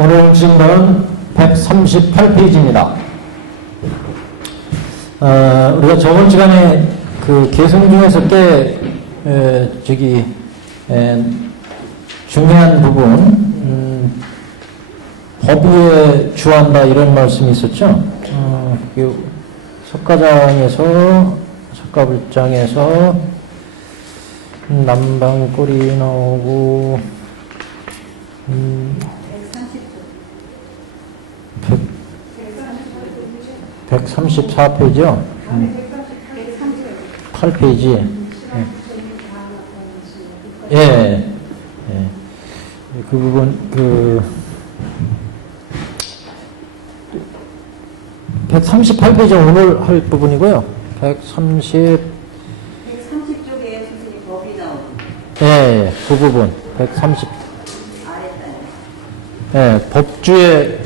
오늘 증거는 138페이지입니다. 우리가 저번 시간에 그 개성 중에서 꽤 중요한 부분, 법위에 주한다 이런 말씀이 있었죠. 석가불장에서 남방골이 나오고 134페이지요. 8페이지. 예. 그 부분, 138페이지 오늘 할 부분이고요. 130쪽에 선생님 법이 나오고. 예, 그 부분. 130. 예, 법주의,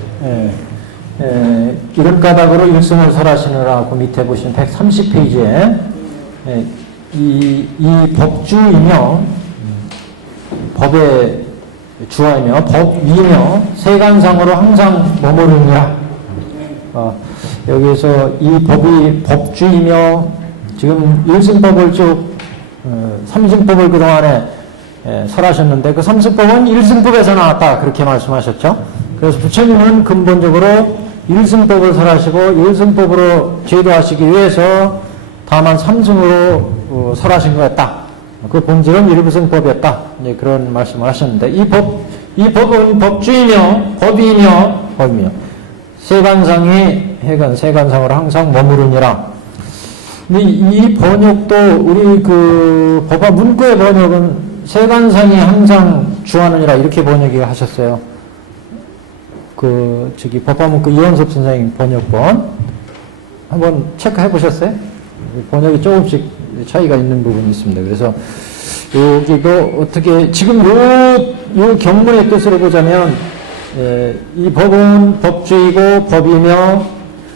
이런 까닭으로 일승을 설하시느라 그 밑에 보시면 130페이지에 이 법주이며 법의 주하이며 법위며 세간상으로 항상 머무르느라 여기서 이 법이 법주이며 지금 일승법을 쭉 삼승법을 그동안에 설하셨는데 그 삼승법은 일승법에서 나왔다 그렇게 말씀하셨죠. 그래서 부처님은 근본적으로 일승법을 설하시고 일승법으로 제도하시기 위해서 다만 삼승으로 설하신 거였다. 그 본질은 일부승법이었다. 네, 그런 말씀을 하셨는데 이 법은 법주이며 법이며 세간상이 해간 세간상으로 항상 머무르니라. 근데 이 번역도 우리 그 법화 문구의 번역은 세간상이 항상 주하느니라 이렇게 번역이 하셨어요. 법화 문구 이원섭 선생님 번역본 한번 체크해 보셨어요? 번역이 조금씩 차이가 있는 부분이 있습니다. 그래서 여기도 어떻게 지금 요 경문의 뜻으로 보자면 이 법은 법주이고 법이며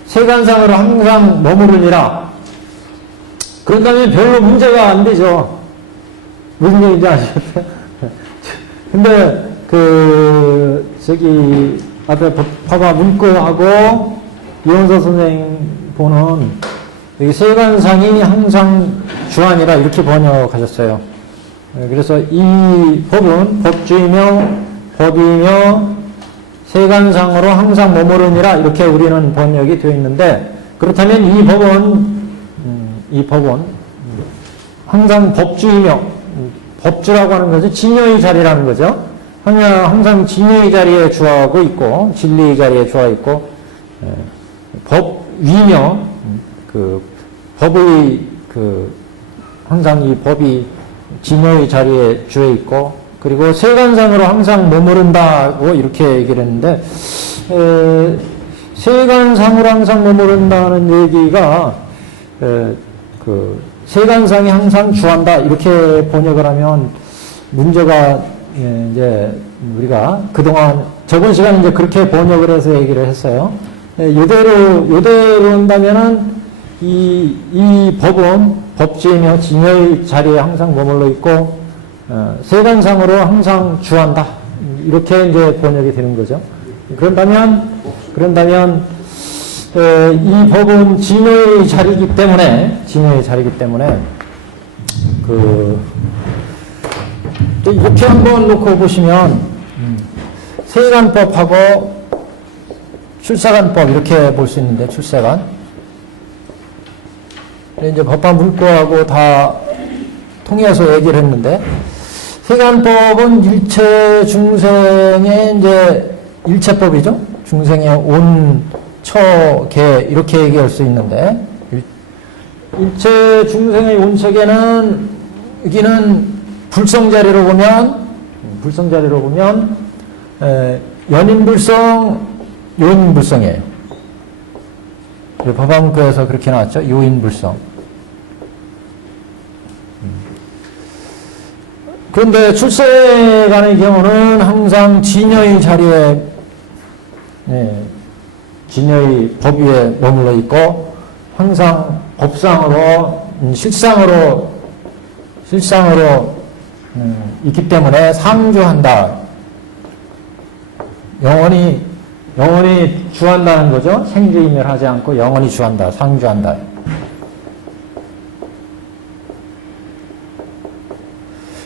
세간상으로 항상 머무르니라. 그런다면 별로 문제가 안 되죠. 무슨 얘기인지 아시겠어요? 근데 앞에 법화 문구하고 이원서 선생님 보는 여기 세간상이 항상 주하니라 이렇게 번역하셨어요. 그래서 이 법은 법주이며 법이며 세간상으로 항상 머무르니라 이렇게 우리는 번역이 되어 있는데 그렇다면 이 법은 항상 법주이며 법주라고 하는 것은 진여의 자리라는 거죠. 항상 진여의 자리에 주하고 있고 진리의 자리에 주하 있고 법위며 법의 항상 이 법이 진여의 자리에 주해 있고 그리고 세간상으로 항상 머무른다고 이렇게 얘기를 했는데 세간상으로 항상 머무른다는 얘기가 세간상이 항상 주한다 이렇게 번역을 하면 문제가 이제 우리가 그동안 저번 시간에 이제 그렇게 번역을 해서 얘기를 했어요. 요대로 한다면은 이 법은 법주이며 진여의 자리에 항상 머물러 있고 세간상으로 항상 주한다 이렇게 이제 번역이 되는 거죠. 그런다면 이 법은 진여의 자리이기 때문에 또 이렇게 한번 놓고 보시면 세간법하고 출세간법 이렇게 볼 수 있는데 출세간 이제 법화 문구하고 다 통해서 얘기를 했는데 세간법은 일체 중생의 이제 일체법이죠. 중생의 온, 처, 계 이렇게 얘기할 수 있는데 일체 중생의 온 세계는 여기는 불성자리로 보면 연인불성, 요인불성이에요. 법화 문구에서 그렇게 나왔죠. 요인불성. 그런데 출세간의 경우는 항상 진여의 자리에 진여의 법 위에 머물러 있고 항상 법상으로 실상으로 있기 때문에 상주한다. 영원히 주한다는 거죠. 생주이멸하지 않고 영원히 주한다, 상주한다.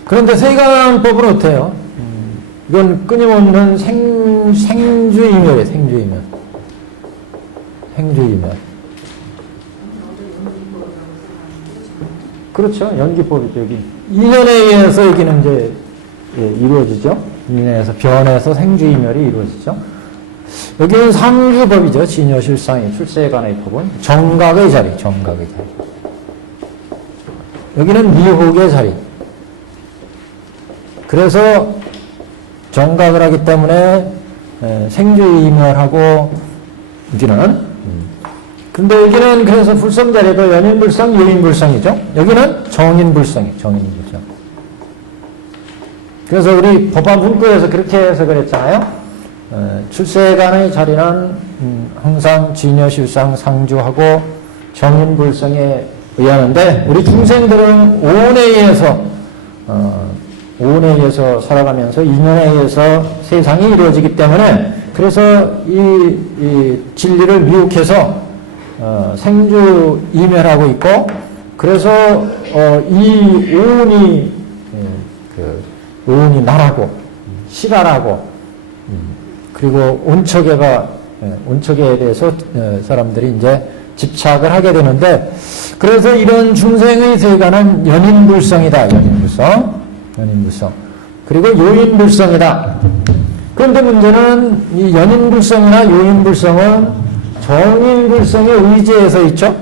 그런데 세간법은 어때요? 이건 끊임없는 생주이멸이에요, 생주이멸. 생주이멸. 그렇죠. 연기법이죠, 여기. 인연에 의해서 여기는 이제, 이루어지죠. 인연에서, 변해서 생주이멸이 이루어지죠. 여기는 상주법이죠. 진여실상이, 출세에 관의 법은. 정각의 자리, 정각의 자리. 여기는 미혹의 자리. 그래서 정각을 하기 때문에 생주이멸하고 여기는 근데 여기는 그래서 불성자리도 연인불성, 요인불성이죠. 여기는 정인불성이에요. 정인불성. 그래서 우리 법화문구에서 그렇게 해서 그랬잖아요. 출세간의 자리는 항상 진여실상 상주하고 정인불성에 의하는데 우리 중생들은 오온에 의해서 살아가면서 인연에 의해서 세상이 이루어지기 때문에 그래서 이 진리를 미혹해서 생주 이멸하고 있고 그래서 이 오온이 나라고 실화라고 그리고 온척에 대해서 사람들이 이제 집착을 하게 되는데 그래서 이런 중생의 세간은 연인불성이다. 연인불성. 그리고 요인불성이다. 그런데 문제는 이 연인불성이나 요인불성은 정인불성에 의지해서 있죠.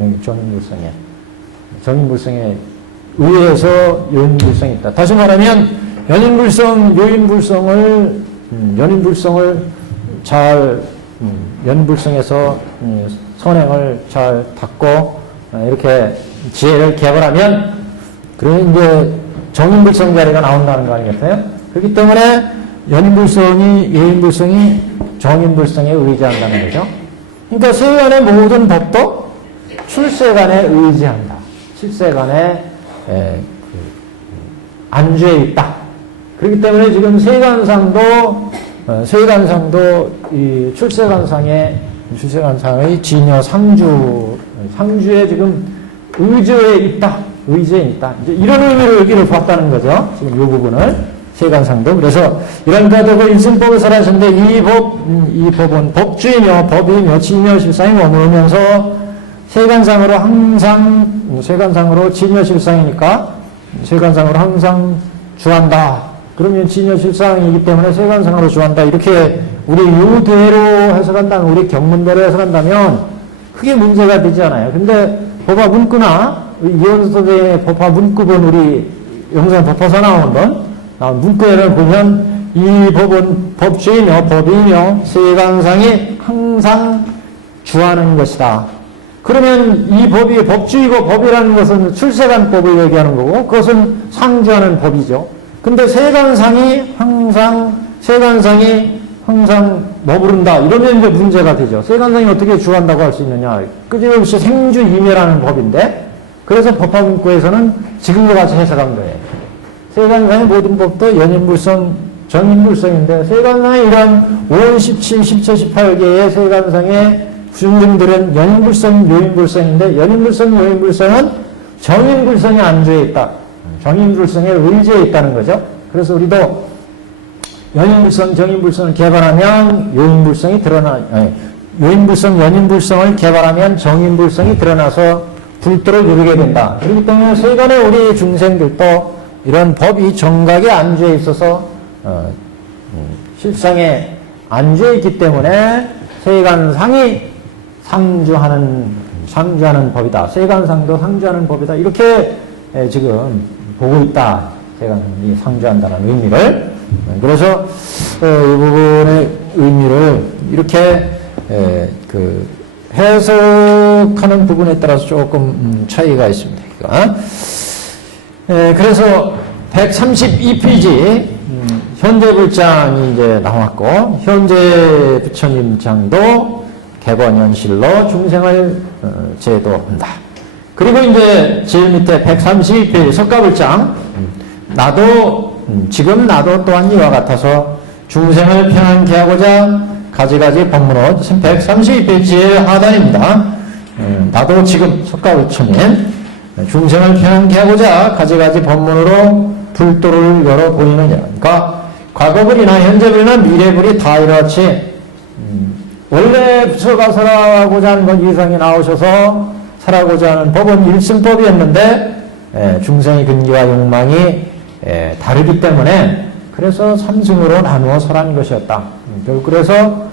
여기 정인불성에 의해서 요인불성이 있다. 다시 말하면 연인불성, 요인불성을 연인불성에서 선행을 잘 닦고 이렇게 지혜를 개발하면 그래 이제 정인불성 자리가 나온다는 거 아니겠어요? 그렇기 때문에 연인불성이 예인불성이 정인불성에 의지한다는 거죠. 그러니까 세간의 모든 법도 출세간에 의지한다. 출세간에 안주해 있다. 그렇기 때문에 지금 세간상도 이 출세간상의 진여 상주에 지금 의지에 있다. 이제 이런 의미로 여기를 봤다는 거죠. 지금 이 부분을 세간상도. 그래서 이런 가덕을 일승법을 설하셨는데 이 법은 법주이며 법이며 진여실상이 머무르면서 세간상으로 진여실상이니까 세간상으로 항상 주한다. 그러면 진여실상이기 때문에 세간상으로 주한다. 이렇게 우리 유대로 해석한다면 우리 경문대로 해석한다면 크게 문제가 되지 않아요. 근데 법화문구나 이현수 선생님의 법화문구본 우리 영상 법화서 나온 문구에를 보면 이 법은 법주이며 법이며 세간상이 항상 주하는 것이다. 그러면 이 법이 법주이고 법이라는 것은 출세간법을 얘기하는 거고 그것은 상주하는 법이죠. 근데 세간상이 항상 머무른다. 이러면 이제 문제가 되죠. 세간상이 어떻게 주한다고 할 수 있느냐. 끊임없이 생주이멸하는 법인데 그래서 법화문구에서는 지금과 같이 해석한 거예요. 세간상의 모든 법도 연인불성, 정인불성인데 세간상의 이런 5, 17, 17, 18개의 세간상의 중생들은 연인불성, 요인불성인데 연인불성, 요인불성은 정인불성에 안주해 있다. 정인불성에 의지해 있다는 거죠. 그래서 우리도 연인불성, 정인불성을 개발하면 요인불성, 연인불성을 개발하면 정인불성이 드러나서 불도를 누리게 된다. 그렇기 때문에 세간의 우리 중생들도 이런 법이 정각에 안주해 있어서 실상에 안주해 있기 때문에 세간상이 상주하는 법이다. 세간상도 상주하는 법이다. 이렇게 지금 보고 있다. 세간상이 상주한다는 의미를. 그래서 이 부분의 의미를 이렇게 해석하는 부분에 따라서 조금 차이가 있습니다. 그래서 132페이지 현재 불장이 이제 나왔고 현재 부처님 장도 개번현실로 중생을 제도한다. 그리고 이제 제일 밑에 132페이지 석가불장 나도 지금 나도 또한 이와 같아서 중생을 편안케 하고자 가지가지 법문으로 132페이지의 하단입니다. 나도 지금 석가우천인 중생을 편안케 하고자 가지가지 법문으로 불도를 열어보이느냐. 그러니까 과거불이나 현재불이나 미래불이 다 이렇지 원래 부처가 설하고자 하는 건 이상이 나오셔서 설하고자 하는 법은 일승법이었는데 중생의 근기와 욕망이 다르기 때문에 그래서 삼승으로 나누어 설한 것이었다. 그래서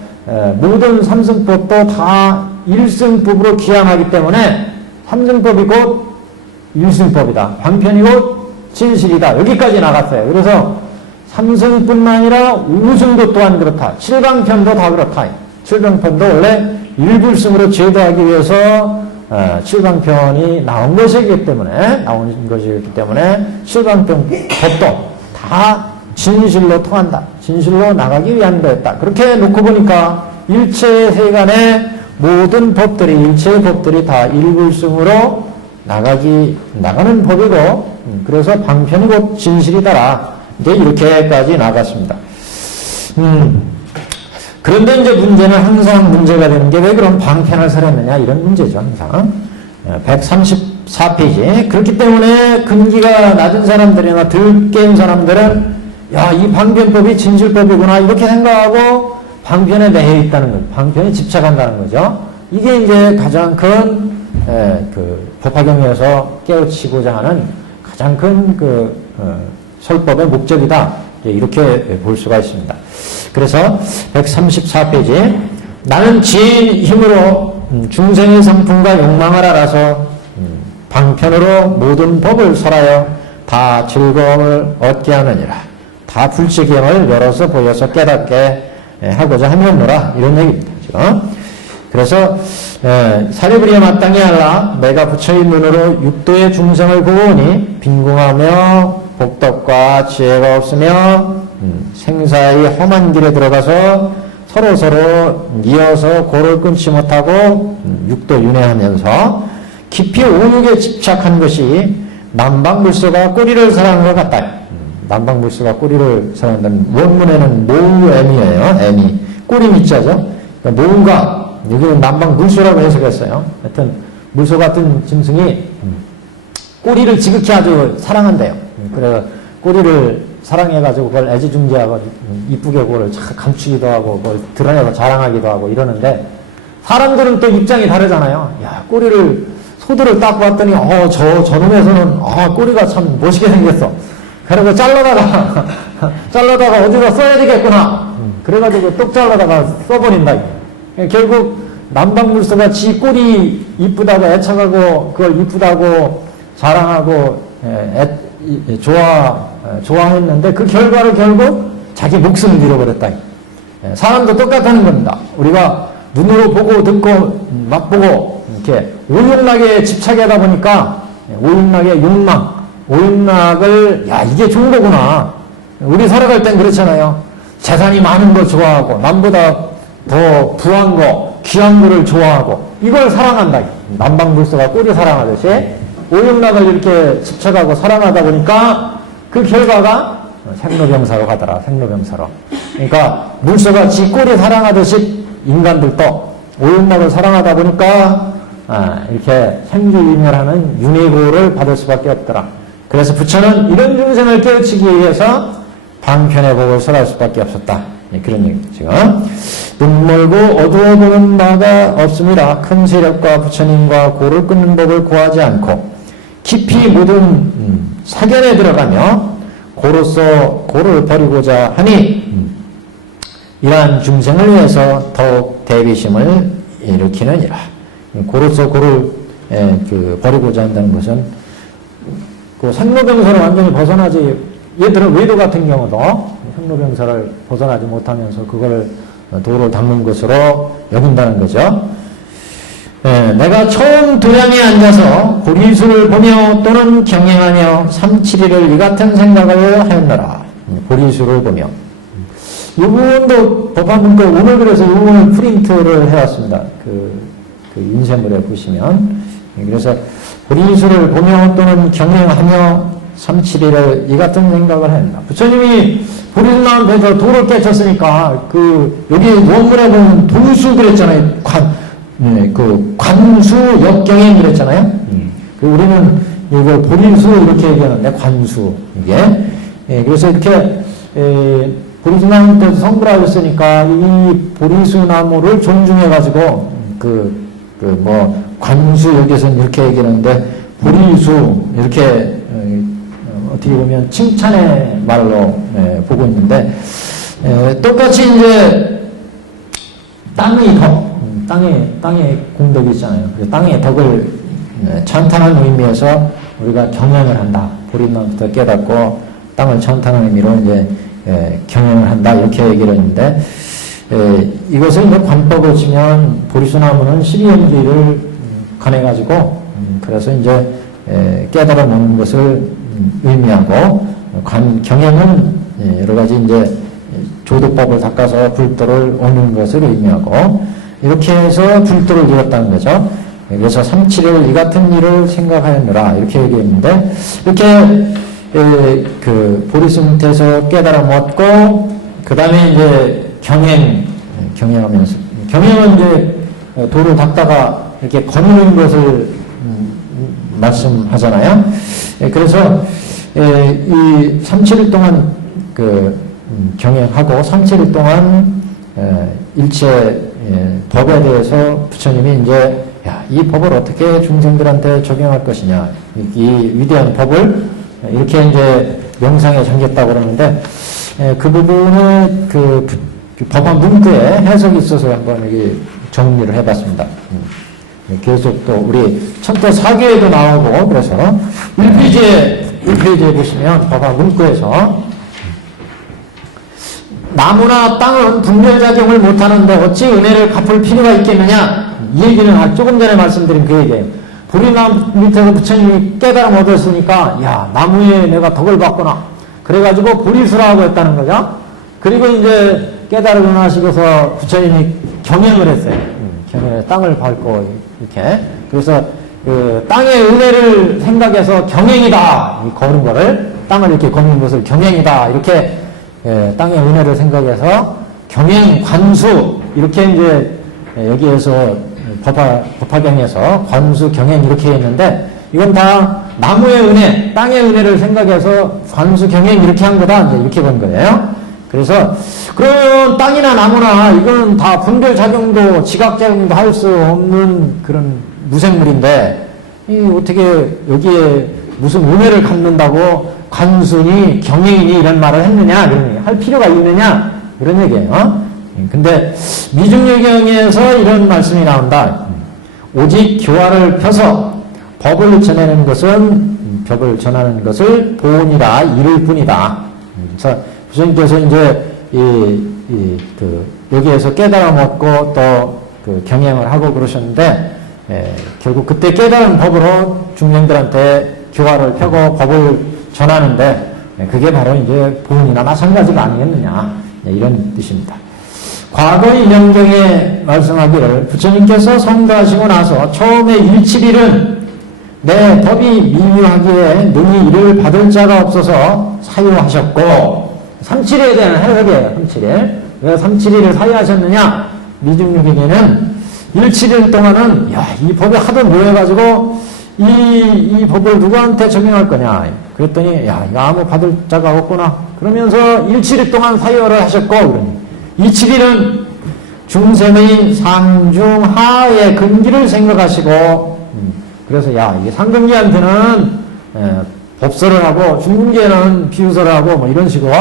모든 삼승법도 다 일승법으로 기양하기 때문에 삼승법이 곧 일승법이다. 방편이 곧 진실이다. 여기까지 나갔어요. 그래서 삼승뿐만 아니라 우승도 또한 그렇다. 칠방편도 다 그렇다. 칠방편도 원래 일불승으로 제도하기 위해서 칠방편이 나온 것이기 때문에 칠방편 법도 다 진실로 통한다. 진실로 나가기 위한 거였다. 그렇게 놓고 보니까 일체 세간의 모든 법들이 일체의 법들이 다 일불승으로 나가는 법이고 그래서 방편이 곧 진실이다라. 이제 이렇게까지 나갔습니다. 그런데 이제 문제는 항상 문제가 되는 게 왜 그런 방편을 설했느냐 이런 문제죠. 항상 134페이지. 그렇기 때문에 근기가 낮은 사람들이나 덜 깨운 사람들은 야, 이 방편법이 진실법이구나 이렇게 생각하고 방편에 매여 있다는 거죠. 방편에 집착한다는 거죠. 이게 이제 가장 큰 법화경에서 깨우치고자 하는 가장 큰 설법의 목적이다. 이렇게 볼 수가 있습니다. 그래서 134페이지 나는 지혜의 힘으로 중생의 성품과 욕망을 알아서 방편으로 모든 법을 설하여 다 즐거움을 얻게 하느니라. 다 불치경을 열어서 보여서 깨닫게 하고자 하면노라. 이런 얘기입니다. 지금. 그래서 사리부리에 마땅히 하라. 내가 부처의 눈으로 육도의 중생을 보오니 빈궁하며 복덕과 지혜가 없으며 생사의 험한 길에 들어가서 서로 이어서 고를 끊지 못하고 육도 윤회하면서 깊이 오육에 집착한 것이 남방물소가 꼬리를 사랑한 것 같다. 남방물소가 꼬리를 사랑한다는 원문에는 모우애미예요. 애미. 꼬리 밑자죠. 그러니까 모우가 여기는 남방물소라고 해석했어요. 하여튼 물소 같은 짐승이 꼬리를 지극히 아주 사랑한대요. 그래서 꼬리를 사랑해가지고 그걸 애지중지하고 이쁘게 그걸 감추기도 하고 그걸 드러내서 자랑하기도 하고 이러는데 사람들은 또 입장이 다르잖아요. 야, 꼬리를 소들을 딱 봤더니 저놈에서는 꼬리가 참 멋있게 생겼어. 그리고 잘라다가 어디다 써야 되겠구나. 그래가지고 똑 잘라다가 써버린다. 결국 남방물소가 지 꼬리 이쁘다고 애착하고 그걸 이쁘다고 자랑하고 좋아했는데 그 결과를 결국 자기 목숨을 잃어버렸다. 사람도 똑같다는 겁니다. 우리가 눈으로 보고 듣고 맛보고 이렇게 오용락에 집착하다 보니까 오용락의 욕망, 오용락을 이게 좋은 거구나. 우리 살아갈 땐 그렇잖아요. 재산이 많은 거 좋아하고 남보다 더 부한 거, 귀한 거를 좋아하고 이걸 사랑한다. 남방불소가 꼬리 사랑하듯이 오용락을 이렇게 집착하고 사랑하다 보니까 그 결과가 생로병사로 가더라. 생로병사로. 그러니까 물소가 지 꼬리 사랑하듯이 인간들도 오용락을 사랑하다 보니까 이렇게 생주인멸하는 윤회고를 받을 수밖에 없더라. 그래서 부처는 이런 중생을 깨우치기 위해서 방편의 법을 설할 수밖에 없었다. 그런 얘기죠. 지금 눈 멀고 어두워 보는 바가 없습니다. 큰 세력과 부처님과 고를 끊는 법을 구하지 않고 깊이 모든 사견에 들어가며 고로서 고를 버리고자 하니 이러한 중생을 위해서 더욱 대비심을 일으키느니라. 고로서 고를 버리고자 한다는 것은 그 생로병사를 완전히 벗어나지. 예를 들어 외도 같은 경우도 생로병사를 벗어나지 못하면서 그걸 도를 닦는 것으로 여긴다는 거죠. 내가 처음 도량에 앉아서 보리수를 보며 또는 경행하며 3-7일을 이 같은 생각을 하였노라. 보리수를 보며. 이 부분도 법화문도 오늘 그래서 이 부분을 프린트를 해왔습니다. 그 인쇄물에 보시면. 그래서 보리수를 보며 또는 경행하며 371을 이 같은 생각을 합니다. 부처님이 보리수나무에서 돌을 깨쳤으니까 여기 원문에 보면 돌수 그랬잖아요. 관수 역경행 그랬잖아요. 우리는 이걸 보리수 이렇게 얘기하는데 관수 이게 그래서 이렇게 보리수나무에서 성불하고 있으니까 이 보리수나무를 존중해가지고 관수 여기서는 이렇게 얘기하는데 보리수 이렇게 어떻게 보면 칭찬의 말로 보고 있는데 똑같이 이제 땅의 공덕이 있잖아요. 땅의 덕을 찬탄하는 의미에서 우리가 경영을 한다. 보리나무부터 깨닫고 땅을 찬탄하는 의미로 이제 경영을 한다. 이렇게 얘기를 했는데 이것을 이제 관법을 치면 보리수나무는 12연기를 관해가지고 그래서 이제 깨달아 놓는 것을 의미하고 경영은 여러 가지 이제 조도법을 닦아서 불도를 오는 것을 의미하고 이렇게 해서 불도를 이뤘다는 거죠. 그래서 371이 같은 일을 생각하였느라 이렇게 얘기했는데 이렇게 보리수밑에서 깨달아 먹고 그 다음에 이제 경영하면서 경영은 이제 돌을 닦다가 이렇게 거느는 것을 말씀하잖아요. 그래서 이 37일 동안 경영하고 37일 동안 일체 법에 대해서 부처님이 이제 이 법을 어떻게 중생들한테 적용할 것이냐 이 위대한 법을 이렇게 이제 명상에 잠겼다고 그러는데 그 부분에 법안 문구에 해석이 있어서 한번 여기 정리를 해봤습니다. 계속 또 우리 천도 사계에도 나오고 그래서 1페이지에 보시면 법안 문구에서 나무나 땅은 분별작용을 못하는데 어찌 은혜를 갚을 필요가 있겠느냐 이 얘기는 조금 전에 말씀드린 그 얘기예요. 보리나무 밑에서 부처님이 깨달음 얻었으니까 야 나무에 내가 덕을 받거나 그래가지고 보리수라고 했다는 거죠. 그리고 이제 깨달음을 하시고서 부처님이 경영을 했어요. 경영을 땅을 밟고 이렇게 그래서 땅의 은혜를 생각해서 경행이다 거는 거를 땅을 이렇게 걷는 것을 경행이다 이렇게 땅의 은혜를 생각해서 경행 관수 이렇게 이제 여기에서 법화경에서 관수 경행 이렇게 했는데 이건 다 나무의 은혜 땅의 은혜를 생각해서 관수 경행 이렇게 한 거다 이제 이렇게 본 거예요. 그래서 그러면 땅이나 나무나 이건 다 분별작용도 지각작용도 할 수 없는 그런 무생물인데 어떻게 여기에 무슨 은혜를 갚는다고 관순이 경영이니 이런 말을 했느냐 할 필요가 있느냐 이런 얘기예요. 근데 미중유경에서 이런 말씀이 나온다. 오직 교화를 펴서 법을 전하는 것을 보온이라 이를 뿐이다. 그래서 부처님께서 이제 여기에서 깨달아 먹고 또 경영을 하고 그러셨는데 결국 그때 깨달은 법으로 중생들한테 교화를 펴고 법을 전하는데 그게 바로 이제 보온이나 마찬가지가 아니겠느냐 이런 뜻입니다. 과거 인연경에 말씀하기를 부처님께서 성도하시고 나서 처음에 일칠일은 내 법이 미묘하기에 능히 이를 받을 자가 없어서 사유하셨고 37일에 대한 해석이에요. 37일. 왜 37일을 사유하셨느냐? 미중유경에는 17일 동안은 이 법이 하도 묘해가지고 이 법을 누구한테 적용할 거냐? 그랬더니 이거 아무 받을 자가 없구나. 그러면서 17일 동안 사유를 하셨고 그러니 27일은 중생의 상중하의 근기를 생각하시고 그래서 이게 상근기한테는 법설을 하고 중근기에는 비유설을 하고 뭐 이런 식으로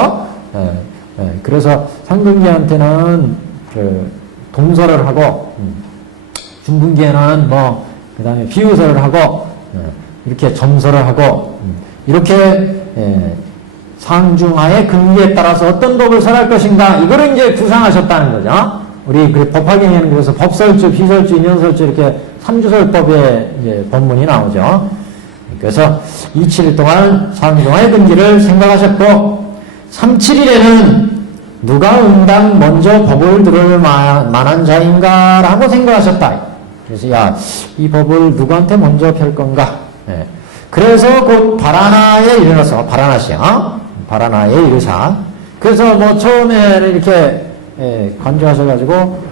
그래서 상근기한테는 동설을 하고 중근기에는 뭐 그 다음에 비유설을 하고 이렇게 점설을 하고 이렇게 상중하의 근기에 따라서 어떤 법을 설할 것인가 이거를 이제 구상하셨다는 거죠. 우리 그 법화경에는 그래서 법설주, 비설주, 인연설주 이렇게 삼주설법의 이제 법문이 나오죠. 그래서 27일 동안 상중하의 근기를 생각하셨고 37일에는 누가 응당 먼저 법을 들을 만한 자인가라고 생각하셨다. 그래서 이 법을 누구한테 먼저 펼 건가? 그래서 곧 바라나에 이르러서, 바라나시요. 바라나에 이르사. 그래서 뭐 처음에는 이렇게 간주하셔가지고,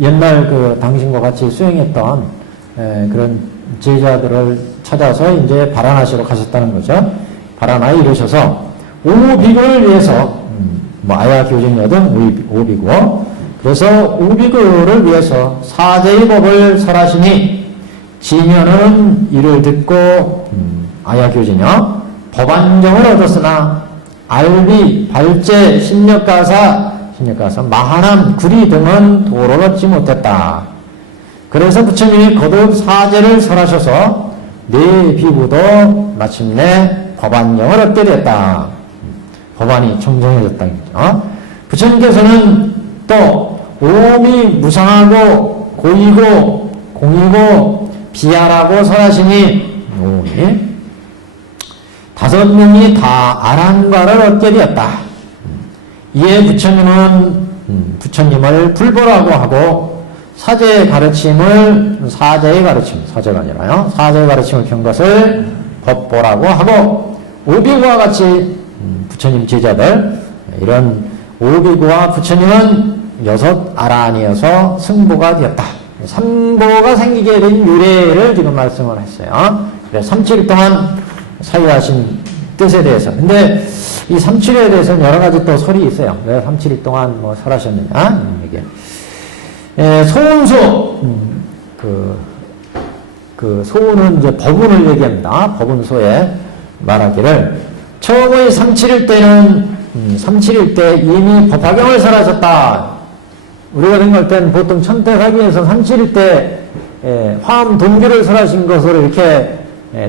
옛날 그 당신과 같이 수행했던 그런 제자들을 찾아서 이제 바라나시로 가셨다는 거죠. 바라나에 이르셔서 오비구를 위해서, 뭐 아야 교진 여등 오비구. 그래서 오비구를 위해서 사제의 법을 설하시니 지녀는 이를 듣고 아야 교진이요. 법안정을 얻었으나 알비, 발제, 신력가사, 마하남, 구리 등은 도를 얻지 못했다. 그래서 부처님이 거듭 사제를 설하셔서 네 비구도 마침내 법안정을 얻게 됐다. 법안이 청정해졌다. 부처님께서는 또 오미 무상하고 고이고 공이고 비하라고 설하시니 오미 5명이 다 아란과를 얻게 되었다. 이에 부처님을 불보라고 하고 사제의 가르침을 사제의 가르침, 사제가 아니라요. 사제의 가르침을 편 것을 법보라고 하고 오비구와 같이 부처님 제자들 이런 오비구와 부처님은 6 아란이어서 승보가 되었다. 3보가 생기게 된 유래를 지금 말씀을 했어요. 그래서 37일 동안 사유하신 뜻에 대해서. 근데 이 37일에 대해서는 여러 가지 또 설이 있어요. 왜 37일 동안 뭐 설하셨느냐? 이게. 소운소, 소운은 이제 법운을 얘기합니다. 법운소에 말하기를 처음의 37일 때는 37일 때 이미 법화경을 설하셨다. 우리가 생각할 때는 보통 천태사기에서 37일 때 화엄 돈규를 설하신 것으로 이렇게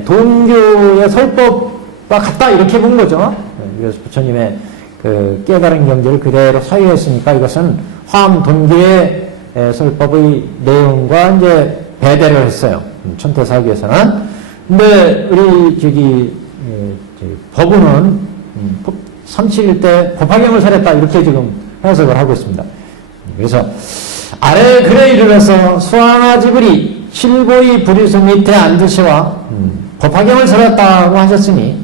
돈규의 설법과 같다 이렇게 본 거죠. 그래서 부처님의 그 깨달은 경지를 그대로 사유했으니까 이것은 화엄 돈규의 설법의 내용과 이제 배대를 했어요. 천태사기에서는. 근데 우리 법운은 37일 때 법화경을 설했다 이렇게 지금 해석을 하고 있습니다. 그래서 아래 글에 이르러서 수왕아지불이 칠보이 불이수 밑에 앉으시와 법화경을 설했다고 하셨으니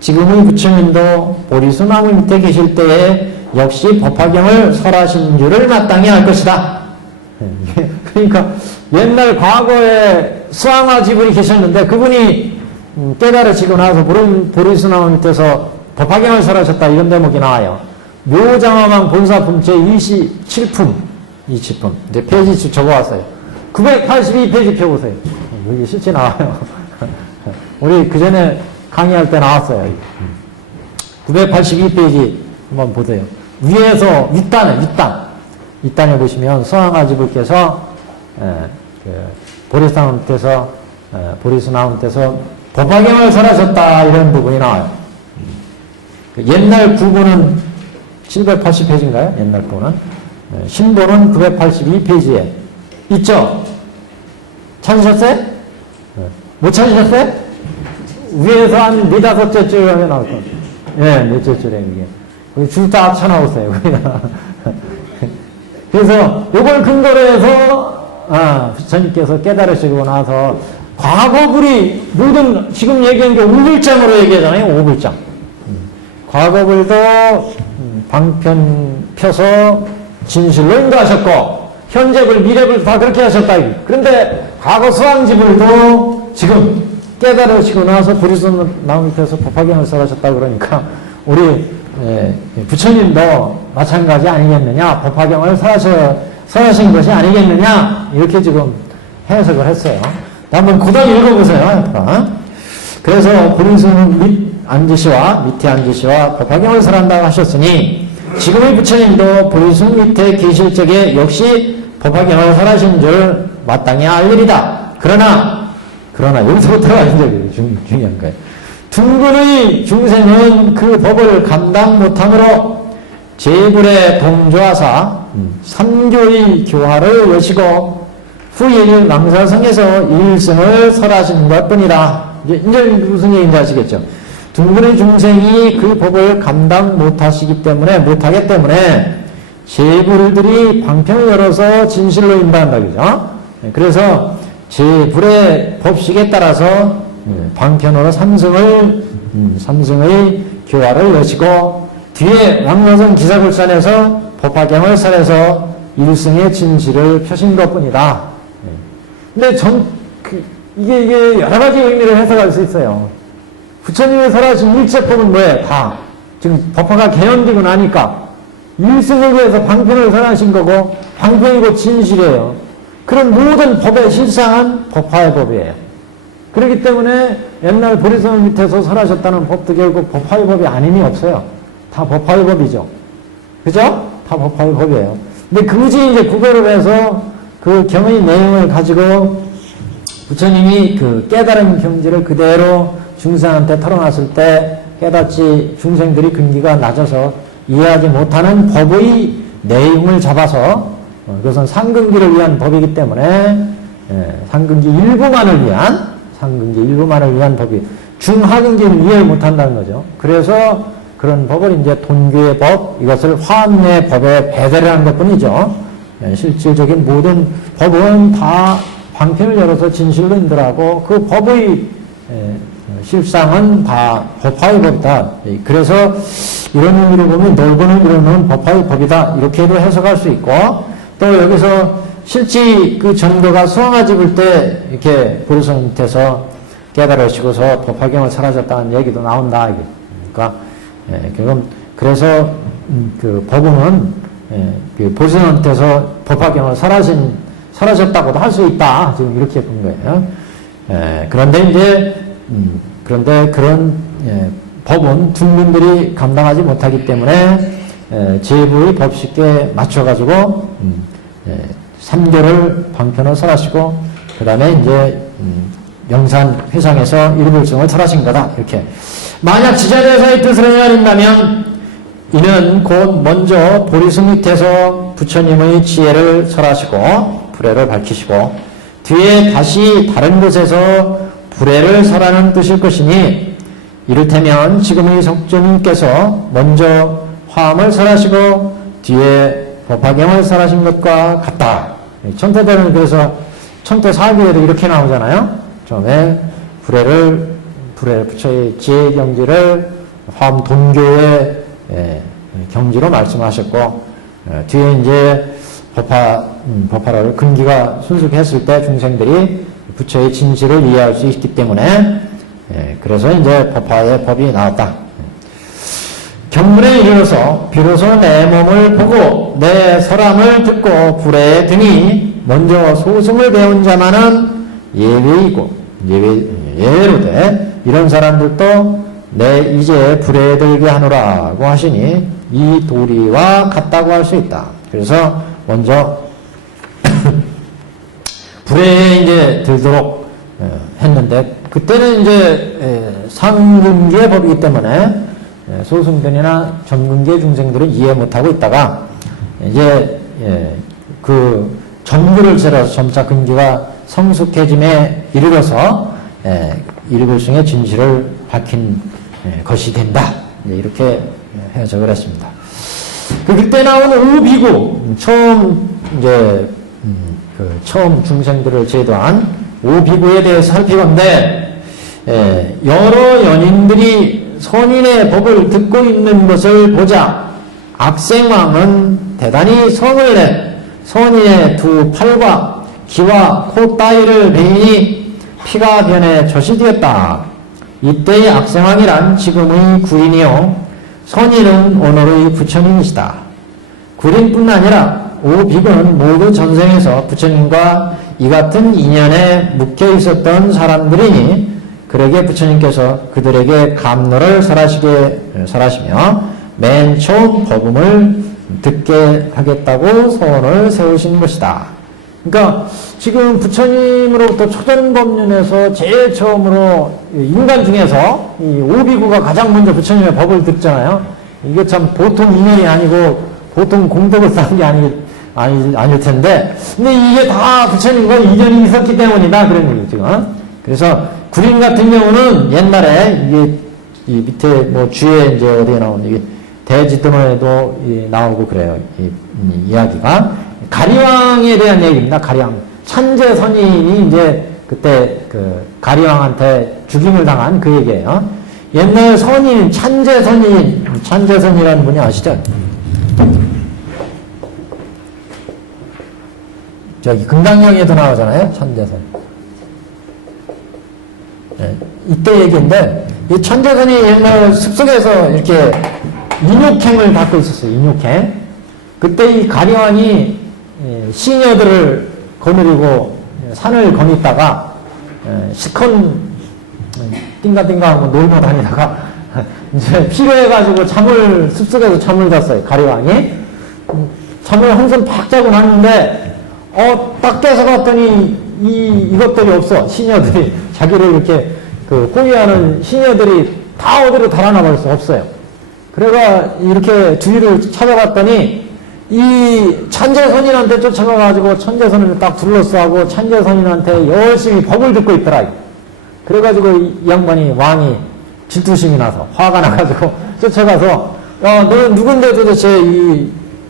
지금의 부처님도 보리수 나무 밑에 계실 때에 역시 법화경을 설하신 줄을 마땅히 알 것이다. 그러니까 옛날 과거에 수왕아지불이 계셨는데 그분이 깨달으시고 나서 보리수 나무 밑에서 법화경을 설하셨다 이런 대목이 나와요. 묘장화망 본사품 제27품, 27품. 이제 페이지 적어왔어요. 982페이지 펴보세요. 여기 실제 나와요. 우리 그 전에 강의할 때 나왔어요. 982페이지 한번 보세요. 위에서 윗단에 보시면 수왕아지불께서 보리수나무 밑에서 법화경을 설하셨다 이런 부분이 나와요. 옛날 구본은 780페이지인가요? 옛날 거는. 신보는 982페이지에 있죠? 찾으셨어요? 못 찾으셨어요? 위에서 한 4-5째 줄 하면 나올 겁니다. 예, 넷째 줄에 이게. 거기 줄 딱 쳐나오세요. 그래서 요걸 근거로 해서, 부처님께서 깨달으시고 나서 과거불이 모든, 지금 얘기한 게 5불장으로 얘기하잖아요. 5불장. 과거불도 방편 펴서 진실로 인도하셨고 현재불, 미래불 다 그렇게 하셨다. 그런데 과거 수왕지불도 지금 깨달으시고 나서 보리수 나무 밑에서 법화경을 설하셨다 그러니까 우리 부처님도 마찬가지 아니겠느냐, 법화경을 설하신 것이 아니겠느냐 이렇게 지금 해석을 했어요. 한번 구독 읽어보세요. 그래서 보리수는 밑에 앉으시와 법화경을 설한다고 하셨으니 지금의 부처님도 보리수 밑에 계실 적에 역시 법화경을 설하신 줄 마땅히 알 일이다. 그러나 여기서부터가 이제 중요한 거예요. 둥근의 중생은 그 법을 감당 못함으로 제불에 동조하사 삼교의 교화를 여시고 후일 망사성에서 일승을 설하신 것뿐이라. 이제 무슨 얘기인지 아시겠죠? 둥근의 중생이 그 법을 감당 못하기 때문에 제불들이 방편을 열어서 진실로 인도한다. 그죠? 그래서 제불의 법식에 따라서 방편으로 삼승의 교화를 여시고 뒤에 왕노선 기사굴산에서 법화경을 설해서 일승의 진실을 펴신 것뿐이다. 근데 이게 여러 가지 의미를 해석할 수 있어요. 부처님이 설하신 일체법은 뭐예요? 다. 지금 법화가 개헌되고 나니까 일승을 위해서 방편을 설하신 거고 방편이고 진실이에요. 그런 모든 법의 실상은 법화의 법이에요. 그렇기 때문에 옛날 보리섬 밑에서 설하셨다는 법도 결국 법화의 법이 아님이 없어요. 다 법화의 법이죠. 그죠? 다 법화의 법이에요. 근데 굳이 이제 구별을 해서 그 경의 내용을 가지고 부처님이 그 깨달은 경지를 그대로 중생한테 털어놨을 때 깨닫지 중생들이 근기가 낮아서 이해하지 못하는 법의 내용을 잡아서 그것은 상근기를 위한 법이기 때문에 상근기 일부만을 위한 법이 중하근기는 이해 못한다는 거죠. 그래서 그런 법을 이제 돈교의 법, 이것을 화엄의 법에 배대를 한 것뿐이죠. 실질적인 모든 법은 다 방편을 열어서 진실로 인도하고 그 법의 실상은 다 법화의 법이다. 그래서 이런 의미로 보면 넓은 의미로는 법화의 법이다. 이렇게도 해석할 수 있고 또 여기서 실제 그 전도가 수왕아 집을 때 이렇게 보리섬 밑에서 깨달으시고서 법화경을 설하셨다는 얘기도 나온다. 그러니까 결국 그래서 그 법은 그 보리섬 밑에서 법화경을 설하셨다고도 할 수 있다. 지금 이렇게 본 거예요. 그런데 이제 그런데 그런 법은 중민들이 감당하지 못하기 때문에 제부의 법식에 맞춰가지고 3교를 방편을 설하시고 그 다음에 이제 영산 회상에서 일불승을 설하신 거다. 이렇게 만약 지자대사의 뜻을 헤아린다면 이는 곧 먼저 보리섬 밑에서 부처님의 지혜를 설하시고 불회를 밝히시고 뒤에 다시 다른 곳에서 불회를 설하는 뜻일 것이니 이를테면 지금의 석조님께서 먼저 화엄을 설하시고 뒤에 법화경을 설하신 것과 같다. 천태대는 그래서 천태사기에도 이렇게 나오잖아요. 처음에 불회 부처의 지혜 경지를 화엄 돈교의 경지로 말씀하셨고 뒤에 이제 법화를 근기가 순숙했을 때 중생들이 부처의 진실을 이해할 수 있기 때문에 그래서 이제 법화의 법이 나왔다. 경문에 이르러서 비로소 내 몸을 보고 내 설함을 듣고 불에 드니 먼저 소승을 배운 자만은 예외이고 예외로 돼 이런 사람들도 내 이제 불에 들게 하노라고 하시니 이 도리와 같다고 할 수 있다. 그래서 먼저 불에 이제 들도록 했는데 그때는 이제 상근기의 법이기 때문에 소승견이나 전근기의 중생들은 이해 못하고 있다가 이제 그 전구를 들어서 점차 근기가 성숙해짐에 이르러서 일불승의 진실을 밝힌 것이 된다. 이렇게 해석을 했습니다. 그때 나오는 오비구 처음 이제 처음 중생들을 제도한 오비구에 대해서 살피건데 여러 연인들이 선인의 법을 듣고 있는 것을 보자 악생왕은 대단히 성을 내 선인의 두 팔과 귀와 코 따위를 베이니 피가 변해 젖이 되었다. 이때의 악생왕이란 지금의 구인이요 선인은 오늘의 부처님이시다. 구린뿐 아니라 오비구는 모두 전생에서 부처님과 이 같은 인연에 묶여 있었던 사람들이니 그러게 부처님께서 그들에게 감로를 설하시며 맨 처음 법음을 듣게 하겠다고 소원을 세우신 것이다. 그러니까 지금 부처님으로부터 초전법륜에서 제일 처음으로 인간 중에서 이 오비구가 가장 먼저 부처님의 법을 듣잖아요. 이게 참 보통 인연이 아니고 보통 공덕을 쌓은 게 아닐 텐데, 근데 이게 다 부처님과 인연이 있었기 때문이다. 그런 얘기죠, 지금. 그래서 구린 같은 경우는 옛날에 이게 이 밑에 뭐 주에 이제 어디에 나오는 이게 대지도론에도 나오고 그래요. 이 이야기가 가리왕에 대한 얘기입니다. 가리왕 찬제 선인이 이제 그때 그 가리왕한테 죽임을 당한 그 얘기예요. 옛날 선인, 찬제선이라는 분이 아시죠? 저기 금강령에도 나오잖아요. 찬제선. 네, 이때 얘기인데 이 찬제선이 옛날 숲속에서 이렇게 인욕행을 갖고 있었어요. 인욕행. 그때 이 가리왕이 시녀들을 거느리고 산을 거니다가 시컨 띵가띵가하고 놀고 다니다가 이제 필요해가지고 숲속에서 잠을 잤어요. 가리왕이. 잠을 한숨 팍 자고 났는데 딱 깨서 봤더니 이것들이 없어. 시녀들이 자기를 이렇게 호위하는 시녀들이 다 어디로 달아나 버렸어. 없어요. 그래가 이렇게 주위를 찾아봤더니 이 찬제선인한테 쫓아가가지고 찬제선을 딱 둘러싸고 찬제선인한테 열심히 법을 듣고 있더라. 그래가지고 이 양반이 왕이 질투심이 나서 화가 나가지고 쫓아가서 너는 누군데 도대체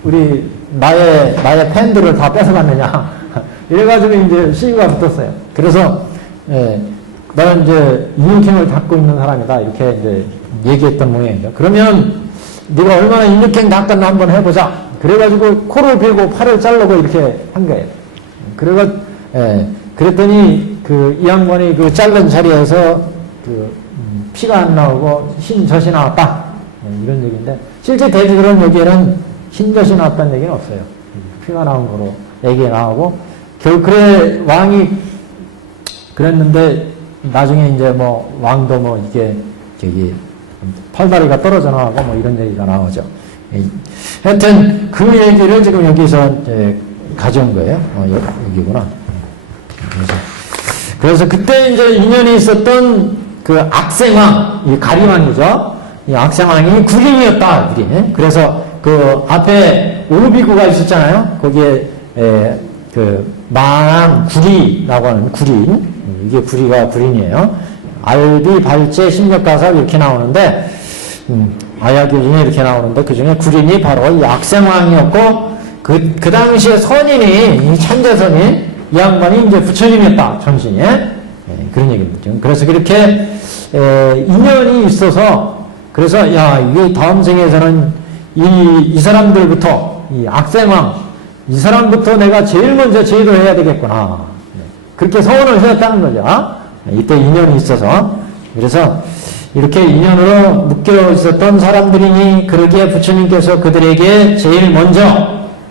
우리 나의 팬들을 다 뺏어갔느냐. 이래가지고 이제 시비가 붙었어요. 그래서 나는 이제 인육행을 닦고 있는 사람이다. 이렇게 이제 얘기했던 모양이죠. 그러면 네가 얼마나 인육행 닦았나 한번 해보자. 그래가지고 코를 베고 팔을 자르고 이렇게 한 거예요. 그랬더니 이 양반이 그 자른 자리에서 피가 안 나오고 흰젖이 나왔다. 이런 얘기인데 실제 대지들은 여기에는 흰젖이 나왔다는 얘기는 없어요. 피가 나온 거로 얘기가 나오고 그래 왕이 그랬는데 나중에 이제 왕도 이게 팔다리가 떨어져 나가고 이런 얘기가 나오죠. 하여튼 그 얘기를 지금 여기서 가져온 거예요. 여기구나. 그래서 그때 이제 인연이 있었던 그 악생왕, 이 가리왕이죠. 이 악생왕이 구린이었다. 구린. 그래서 그 앞에 오비구가 있었잖아요. 거기에 만왕 구리라고 하는 구린. 이게 구린이에요. 알비, 발제, 신력가삽 이렇게 나오는데 아야기 중에 이렇게 나오는데 그 중에 구린이 바로 이 악생왕이었고 그 당시에 선인이 이 찬제선인 이 양반이 이제 부처님이었다. 전신에 그런 얘기입니다. 그래서 그렇게 인연이 있어서 그래서 이게 다음 생에서는 이 사람들부터 이 악생왕 이 사람부터 내가 제일 먼저 제도해야 되겠구나. 그렇게 서원을 하였다는 거죠. 이때 인연이 있어서 그래서 이렇게 인연으로 묶여 있었던 사람들이니 그러기에 부처님께서 그들에게 제일 먼저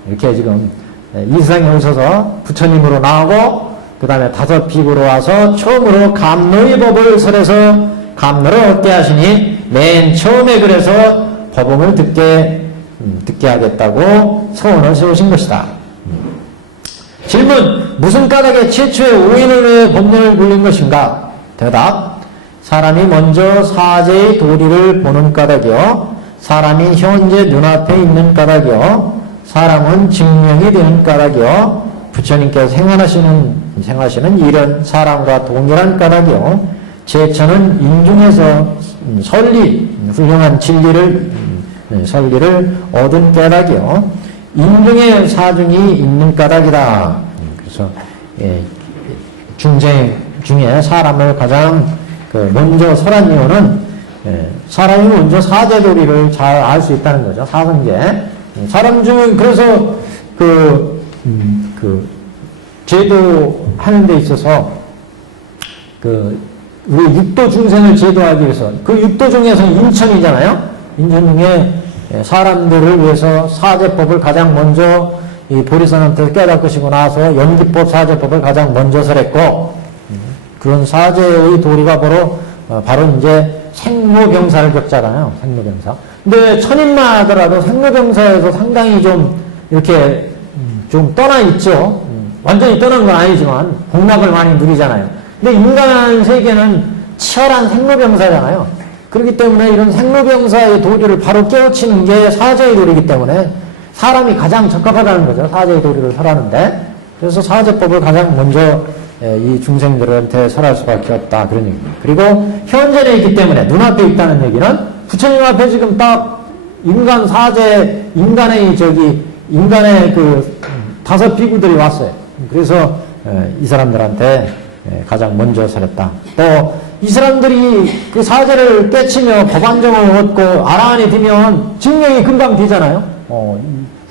이렇게 지금 이 세상에 오셔서 부처님으로 나오고 그 다음에 다섯 비구로 와서 처음으로 감로의 법을 설해서 감로를 얻게 하시니 맨 처음에 그래서 법음을 듣게 하겠다고 서원을 세우신 것이다. 질문, 무슨 까닭에 최초의 오인을 왜 법문을 굴린 것인가? 대답, 사람이 먼저 사제의 도리를 보는 까닭이요, 사람이 현재 눈앞에 있는 까닭이요, 사람은 증명이 되는 까닭이요, 부처님께서 행하시는 일은 사람과 동일한 까닭이요, 제처는 인중에서 훌륭한 선리를 얻은 까닭이요, 인중의 사중이 있는 까닭이다. 그래서 중생 중에 사람을 가장 먼저 설한 이유는 사람이 먼저 사제도리를 잘 알 수 있다는 거죠. 사성제. 사람 중에 그래서 제도하는 데 있어서 우리 육도 중생을 제도하기 위해서 그 육도 중에서 인천이잖아요. 인천 중에 사람들을 위해서 사제법을 가장 먼저 이 보리선한테 깨닫으시고 나서 연기법 사제법을 가장 먼저 설했고 그런 사제의 도리가 바로 이제 생로병사를 겪잖아요. 생로병사. 근데 천인만 하더라도 생로병사에서 상당히 좀 이렇게 좀 떠나 있죠. 완전히 떠난 건 아니지만 복락을 많이 누리잖아요. 근데 인간 세계는 치열한 생로병사잖아요. 그렇기 때문에 이런 생로병사의 도리를 바로 깨우치는 게 사제의 도리이기 때문에 사람이 가장 적합하다는 거죠. 사제의 도리를 설하는데. 그래서 사제법을 가장 먼저 이 중생들한테 설할 수밖에 없다. 그런 얘기입니다. 그리고 현존에 있기 때문에 눈앞에 있다는 얘기는 부처님 앞에 지금 딱 인간의 다섯 비구들이 왔어요. 그래서 이 사람들한테 가장 먼저 설했다. 또 이 사람들이 그 사제를 깨치며 법안정을 얻고 아라한에 들면 증명이 금방 되잖아요.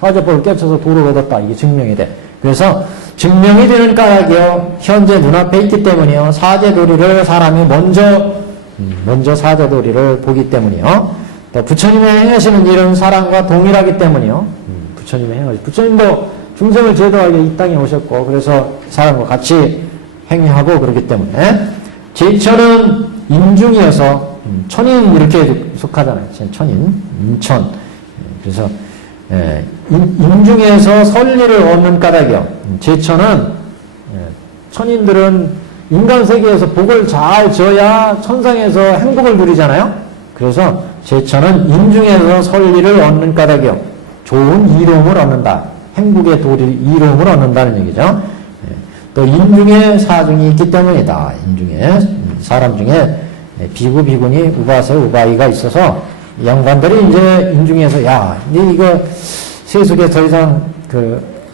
사제법을 깨쳐서 도를 얻었다. 이게 증명이 돼. 그래서 증명이 되는 까닭이요. 현재 눈앞에 있기 때문이요. 사제도리를 사람이 먼저 사제도리를 보기 때문이요. 또 부처님의 행하시는 일은 사람과 동일하기 때문이요. 부처님도 중생을 제도하게 이 땅에 오셨고, 그래서 사람과 같이 행위하고 그러기 때문에, 제천은 인중이어서, 천인 이렇게 속하잖아요. 천인, 인천. 그래서, 인중에서 선리를 얻는 까닭이요. 제천은, 천인들은 인간 세계에서 복을 잘 지어야 천상에서 행복을 누리잖아요. 그래서 제천은 인중에서 선리를 얻는 까닭이요. 좋은 이로움을 얻는다. 행복의 도리, 이로움을 얻는다는 얘기죠. 또 인중에 사중이 있기 때문이다. 인중에 사람 중에 비구, 비구니, 우바세, 우바이가 있어서 양반들이 이제 인중에서 야, 니 이거 세속에 더 이상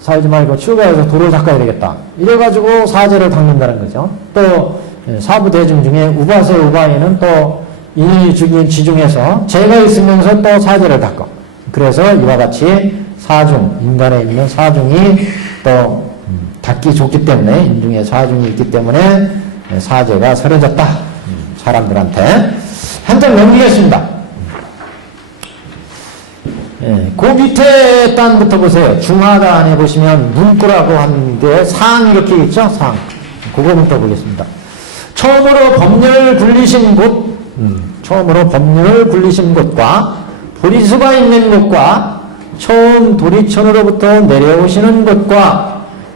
살지 말고 출가해서 도를 닦아야 되겠다. 이래가지고 사제를 닦는다는 거죠. 또 사부대중 중에 우바세, 우바이는 또 인이 죽인 지중에서 죄가 있으면서 또 사제를 닦아. 그래서 이와 같이 사중, 인간에 있는 사중이 또 닦기 좋기 때문에, 인중에 사중이 있기 때문에 사제가 서려졌다. 사람들한테. 한장 넘기겠습니다. 그 밑에 단부터 보세요. 중하단에 보시면 문구라고 하는데 상 이렇게 있죠? 상. 그거부터 보겠습니다. 처음으로 법률을 굴리신 곳, 곳과 보리수가 있는 곳과 처음 도리천으로부터 내려오시는 곳과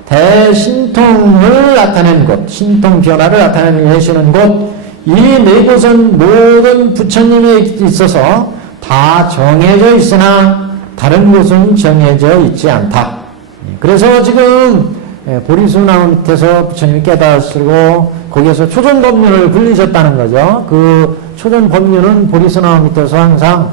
대신통을 나타내는 곳, 신통 변화를 나타내시는 곳, 이 네 곳은 모든 부처님에 있어서 다 정해져 있으나 다른 곳은 정해져 있지 않다. 그래서 지금 보리수나무 밑에서 부처님이 깨달으시고 거기에서 초전법륜을 굴리셨다는 거죠. 그 초전법륜은 보리수나무 밑에서 항상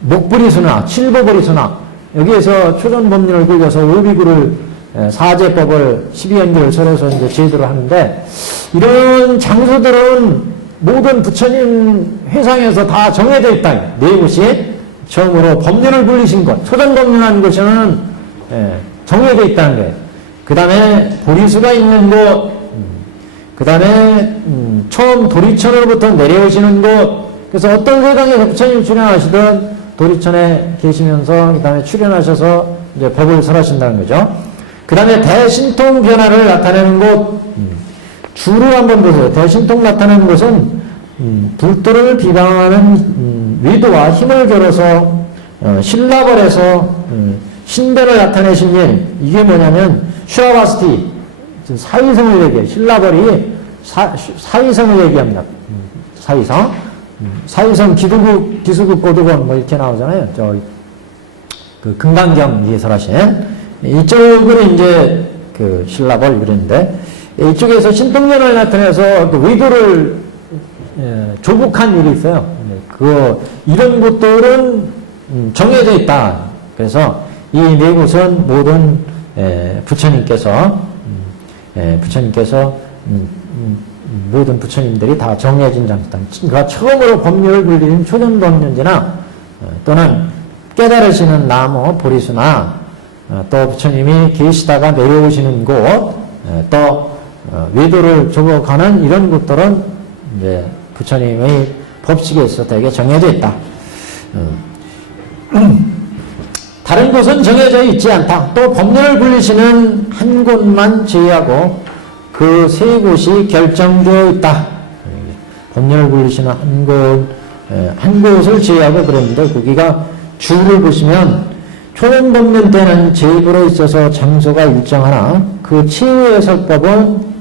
목보리수나 칠보보리수나 여기에서 초전법륜을 굴려서 의비구를 사제법을 12연결을 설해서 이제 제도를 하는데, 이런 장소들은 모든 부처님 회상에서 다 정해져 있다. 네 곳이 처음으로 법륜을 굴리신 곳, 초전법륜한 곳에는 정해져 있다는 거예요. 그 다음에 보리수가 있는 곳, 그 다음에 처음 도리천으로부터 내려오시는 곳. 그래서 어떤 세상에서 부처님이 출연하시든 도리천에 계시면서 그 다음에 출연하셔서 이제 법을 설하신다는 거죠. 그 다음에 대신통 변화를 나타내는 곳, 주를 한번 보세요. 대신통 나타내는 곳은 불도를 비방하는 위도와 힘을 겨뤄서 신라벌에서 신변을 나타내신 일, 이게 뭐냐면 슈라바스티, 사위성을 얘기해요. 신라벌이 사위성을 얘기합니다. 사위성 기두국, 기수국, 고두건 뭐 이렇게 나오잖아요. 그 금강경 예설하신 이쪽으로 이제 그 신라벌 이랬는데, 이쪽에서 신통변을 나타내서 그 의도를 조국한 일이 있어요. 이런 곳들은 정해져 있다. 그래서 이 네 곳은 모든 부처님께서 모든 부처님들이 다 정해진 장소다. 그러니까 처음으로 법률을 굴리는 초전법륜지나 또는 깨달으시는 나무 보리수나 또 부처님이 계시다가 내려오시는 곳, 또 외도를 조국하는 이런 곳들은 이제 부처님의 법칙에서 되게 정해져 있다. 다른 곳은 정해져 있지 않다. 또 법륜을 굴리시는 한 곳만 제외하고 그 세 곳이 결정되어 있다. 법륜을 굴리시는 한 곳을 제외하고 그랬는데, 거기가 주를 보시면 초전법륜 때는 제입으로 있어서 장소가 일정하나 그 치유의 설법은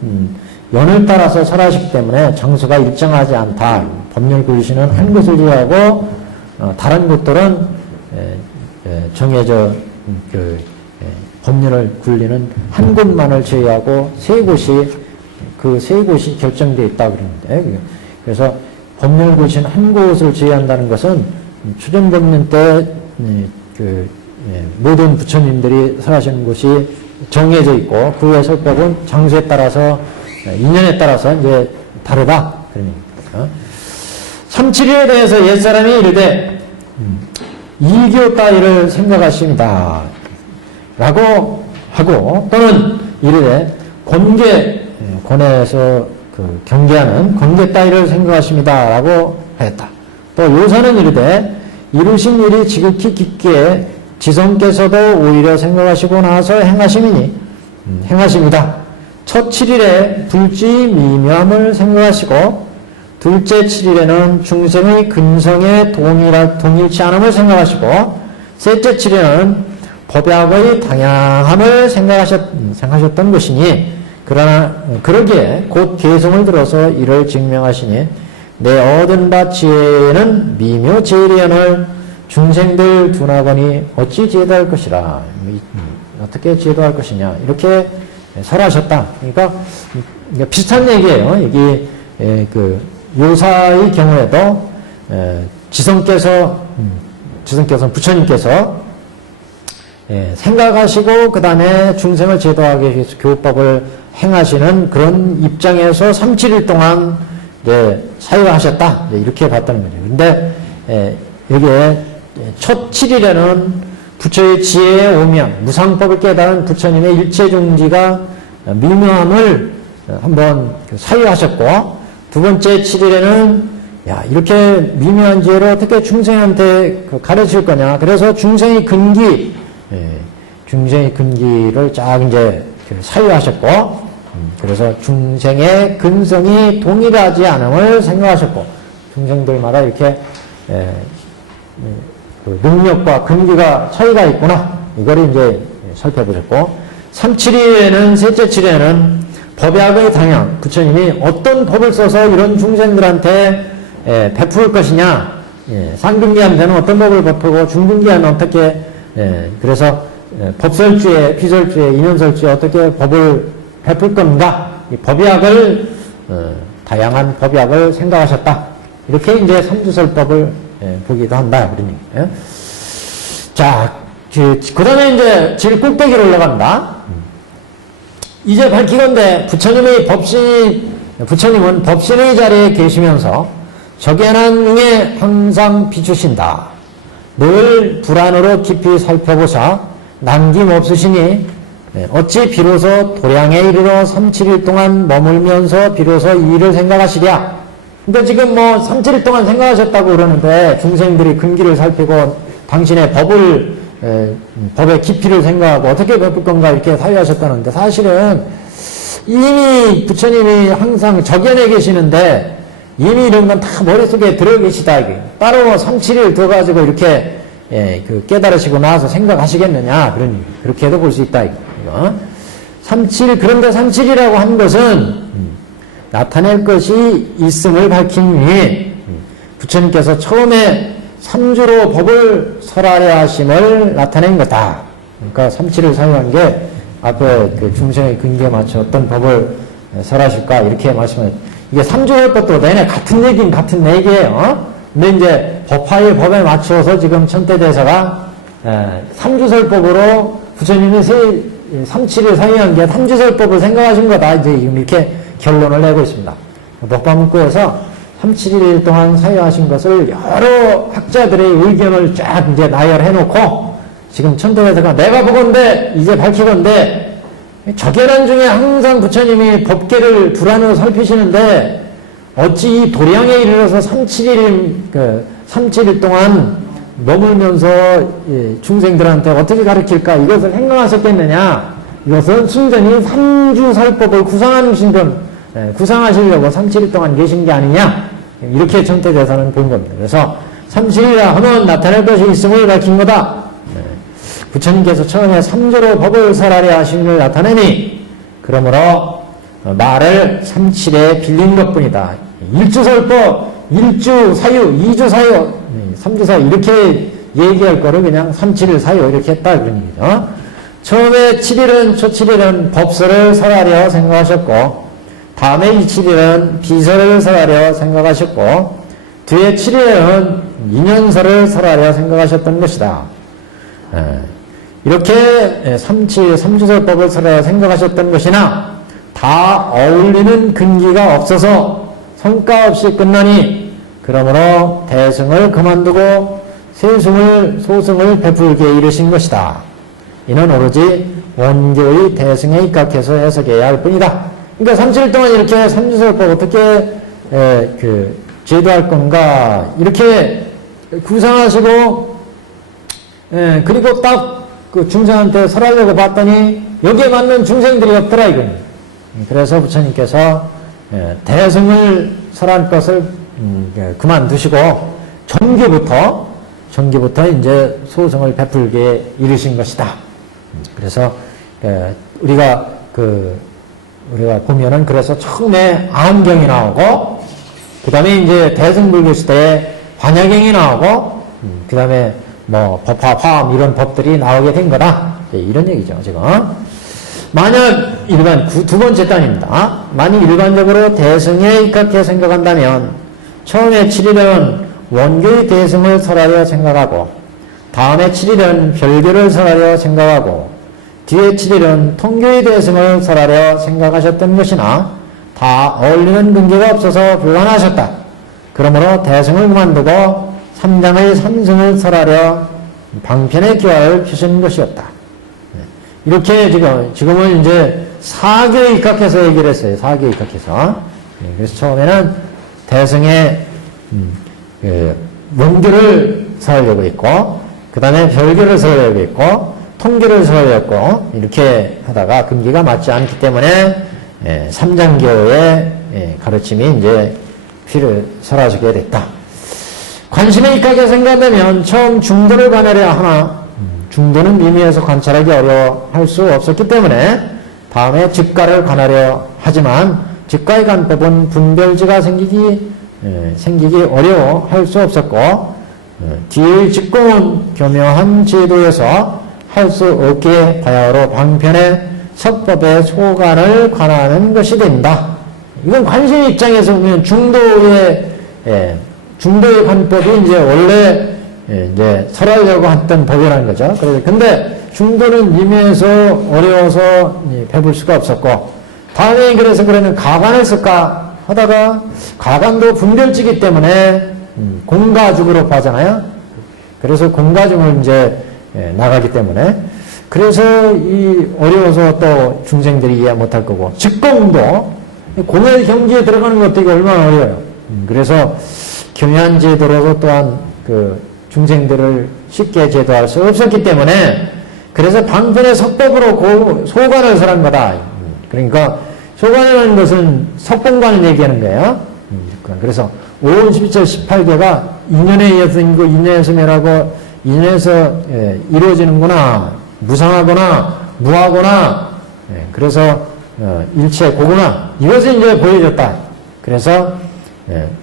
연을 따라서 설하시기 때문에 장소가 일정하지 않다. 법륜을 굴리시는 한 곳을 제외하고 다른 곳들은 정해져 법륜을 굴리는 한 곳만을 제외하고 그 세 곳이 결정되어 있다 그러는데, 그래서 법륜을 굴리시는 한 곳을 제외한다는 것은 초전법륜 때 모든 부처님들이 설하시는 곳이 정해져 있고 그의 설법은 장소에 따라서 인연에 따라서 이제 다르다. 그런 얘기입니다. 371에 대해서 옛사람이 이르되 이교 따위를 생각하십니다. 라고 하고 또는 이르되 권에서 그 경계하는 권계 따위를 생각하십니다. 라고 하였다. 또 요사는 이르되 이루신 일이 지극히 깊게 지성께서도 오히려 생각하시고 나서 행하십니다. 첫 7일에 불지 미묘함을 생각하시고 둘째 7일에는 중생의 근성에 동일치 않음을 생각하시고 셋째 7일에는 법약의 당양함을 생각하셨던 것이니 그러나 그러기에 곧 개성을 들어서 이를 증명하시니 내 얻은 바 지혜는 미묘 제일이언을 중생들 둔하거니 어찌 제도할 것이라. 어떻게 제도할 것이냐 이렇게 설하셨다. 그러니까 비슷한 얘기예요. 여기 그 요사의 경우에도 지성께서는 부처님께서 생각하시고 그 다음에 중생을 제도하기 위해서 교법을 행하시는 그런 입장에서 3-7일 동안 이제 사유하셨다. 이렇게 봤다는 거죠. 근데 여기에 첫 7일에는 부처의 지혜의 오면, 무상법을 깨달은 부처님의 일체종지가 미묘함을 한번 사유하셨고, 두 번째 7일에는 야, 이렇게 미묘한 지혜를 어떻게 중생한테 가르칠 거냐. 그래서 중생의 근기를 쫙 이제 사유하셨고, 그래서 중생의 근성이 동일하지 않음을 생각하셨고, 중생들마다 이렇게 그 능력과 근기가 차이가 있구나. 이거를 이제 살펴보셨고, 3-7일에는, 셋째 7일에는 법약의 당양, 부처님이 어떤 법을 써서 이런 중생들한테 베풀 것이냐, 상근기한테는 어떤 법을 베풀고, 중근기한테는 어떻게, 그래서 법설주에, 비설주에, 인연설주에 어떻게 법을 베풀 건가, 이 법약을, 다양한 법약을 생각하셨다. 이렇게 이제 삼주설법을 보기도 한다. 그런 얘기예요. 자, 그 다음에 이제 제일 꼭대기로 올라간다. 이제 밝히건대 부처님은 법신의 자리에 계시면서 적연한 중에 항상 비추신다. 늘 불안으로 깊이 살펴보사 남김없으시니 어찌 비로소 도량에 이르러 3-7일 동안 머물면서 비로소 이 일을 생각하시랴. 근데 지금 뭐 3-7일 동안 생각하셨다고 그러는데 중생들이 근기를 살피고 당신의 법의 깊이를 생각하고 어떻게 베풀 건가 이렇게 사유하셨다는데 사실은 이미 부처님이 항상 적연해 계시는데 이미 이런 건 다 머릿속에 들어 계시다. 이게. 따로 3-7일 들어가지고 이렇게 그 깨달으시고 나서 생각하시겠느냐. 그렇게도 볼 수 있다. 이거. 3-7, 그런데 3-7이라고 한 것은 나타낼 것이 있음을 밝힌 위에 부처님께서 처음에 3주로 법을 설하려 하심을 나타낸 거다. 그러니까 3-7을 사용한 게 앞에 그 중생의 근기에 맞춰 어떤 법을 설하실까 이렇게 말씀을. 이게 3주 할 것도 내내 같은 얘기는 같은 얘기예요. 근데 이제 법화의 법에 맞춰서 지금 천태대사가 3주설법으로 부처님이 3-7을 사용한 게 3주설법을 생각하신 거다. 이제 이렇게 결론을 내고 있습니다. 법화문구에서 3-7일 동안 사유하신 것을 여러 학자들의 의견을 쫙 이제 나열해 놓고 지금 천태대사가 내가 보건대 이제 밝히건대 적연한 중에 항상 부처님이 법계를 불안으로 살피시는데 어찌 이 도량에 이르러서 3-7일 동안 머물면서 중생들한테 어떻게 가르칠까 이것을 생각하셨겠느냐. 이것은 순전히 3주설법을 구상하시려고 3-7일 동안 계신 게 아니냐. 이렇게 천태대사는 본 겁니다. 그래서 3-7이라 하면 나타낼 것이 있음을 밝힌 거다. 부처님께서 처음에 3주로 법을 설하려 하심을 나타내니 그러므로 말을 3-7에 빌린 것뿐이다. 1주설법, 1주 사유, 2주 사유, 3주 사유 이렇게 얘기할 거를 그냥 3-7일 사유 이렇게 했다 그런 얘기죠. 처음에 7일은 초7일은 법설을 설하려 생각하셨고 다음에 이 7일은 비설을 설하려 생각하셨고 뒤에 7일에는 인연설을 설하려 생각하셨던 것이다. 이렇게 3주설법을 설하려 생각하셨던 것이나 다 어울리는 근기가 없어서 성과 없이 끝나니 그러므로 대승을 그만두고 소승을 베풀게 이르신 것이다. 이는 오로지 원교의 대승에 입각해서 해석해야 할 뿐이다. 그러니까 37일 동안 이렇게 삼주설법 어떻게 제도할 건가 이렇게 구상하시고 그리고 딱 그 중생한테 설하려고 봤더니 여기에 맞는 중생들이 없더라 이거예요. 그래서 부처님께서 대승을 설할 것을 그만두시고 전기부터 이제 소승을 베풀게 이르신 것이다. 그래서 우리가 보면은 그래서 처음에 암경이 나오고 그 다음에 이제 대승불교 시대에 관야경이 나오고 그 다음에 뭐 법화, 화엄 이런 법들이 나오게 된 거다. 이런 얘기죠 지금. 만약 두 번째 단입니다. 만약 일반적으로 대승에 입각해 생각한다면 처음에 7일은 원교의 대승을 설하려 생각하고 다음에 7일은 별교를 설하려 생각하고 뒤에 7일은 통교의 대승을 설하려 생각하셨던 것이나 다 어울리는 근거가 없어서 불가능하셨다. 그러므로 대승을 그만두고 3장의 삼승을 설하려 방편의 교화를 펴신 것이었다. 이렇게 지금은 이제 사교에 입각해서 얘기를 했어요. 사교에 입각해서. 그래서 처음에는 대승의 원교를 설하려고 했고, 그 다음에 별교를 설하려고 했고, 통교를 설하려고 했고, 이렇게 하다가 근기가 맞지 않기 때문에 삼장교의 가르침이 이제 피를 설하시게 됐다. 관심에 입각해 생각하면 처음 중도를 관하려 하나 중도는 미미해서 관찰하기 어려워할 수 없었기 때문에 다음에 직가를 관하려 하지만 직가의 관법은 분별지가 생기기 어려워할 수 없었고 뒤의 직공은 교묘한 제도에서 할 수 없게 바야흐로 방편의 석법의 소관을 관하는 것이 된다. 이건 관심 입장에서 보면 중도의 관법이 이제 원래 이제 설하려고 했던 법이라는 거죠. 근데 중도는 미미해서 어려워서 배울 수가 없었고, 다음에 그러면 가관을 쓸까 하다가 가관도 분별지기 때문에 공가죽으로 하잖아요. 그래서 공가죽을 이제 나가기 때문에 그래서 이 어려워서 또 중생들이 이해 못할 거고, 직공도 공의 경지에 들어가는 것도 이거 얼마나 어려워요. 그래서 교묘한 제도로도 또한 중생들을 쉽게 제도할 수 없었기 때문에 그래서 방편의 석법으로 소관을 설한 거다. 그러니까 소관이라는 것은 석공관을 얘기하는 거예요. 그래서 5원 12절 18개가 인연에 의해서 인고 인연에서 멸하고 인연에서 이루어지는구나, 무상하거나 무하거나 그래서 일체 고구나 이것을 이제 보여줬다. 그래서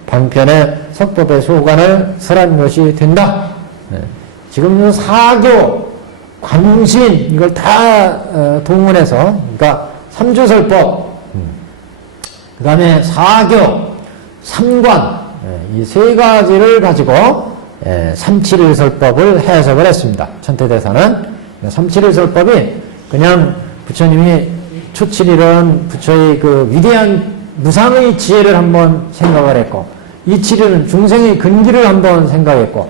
방편의 석법의 소관을 설한 것이 된다. 지금 사교, 관신 이걸 다 동원해서 그러니까 삼주설법, 그 다음에 사교, 삼관 이 세 가지를 가지고 371설법을 해석을 했습니다. 천태대사는 371설법이 그냥 부처님이 초칠일은 부처의 위대한 무상의 지혜를 한번 생각을 했고, 27일은 중생의 근기를 한번 생각했고,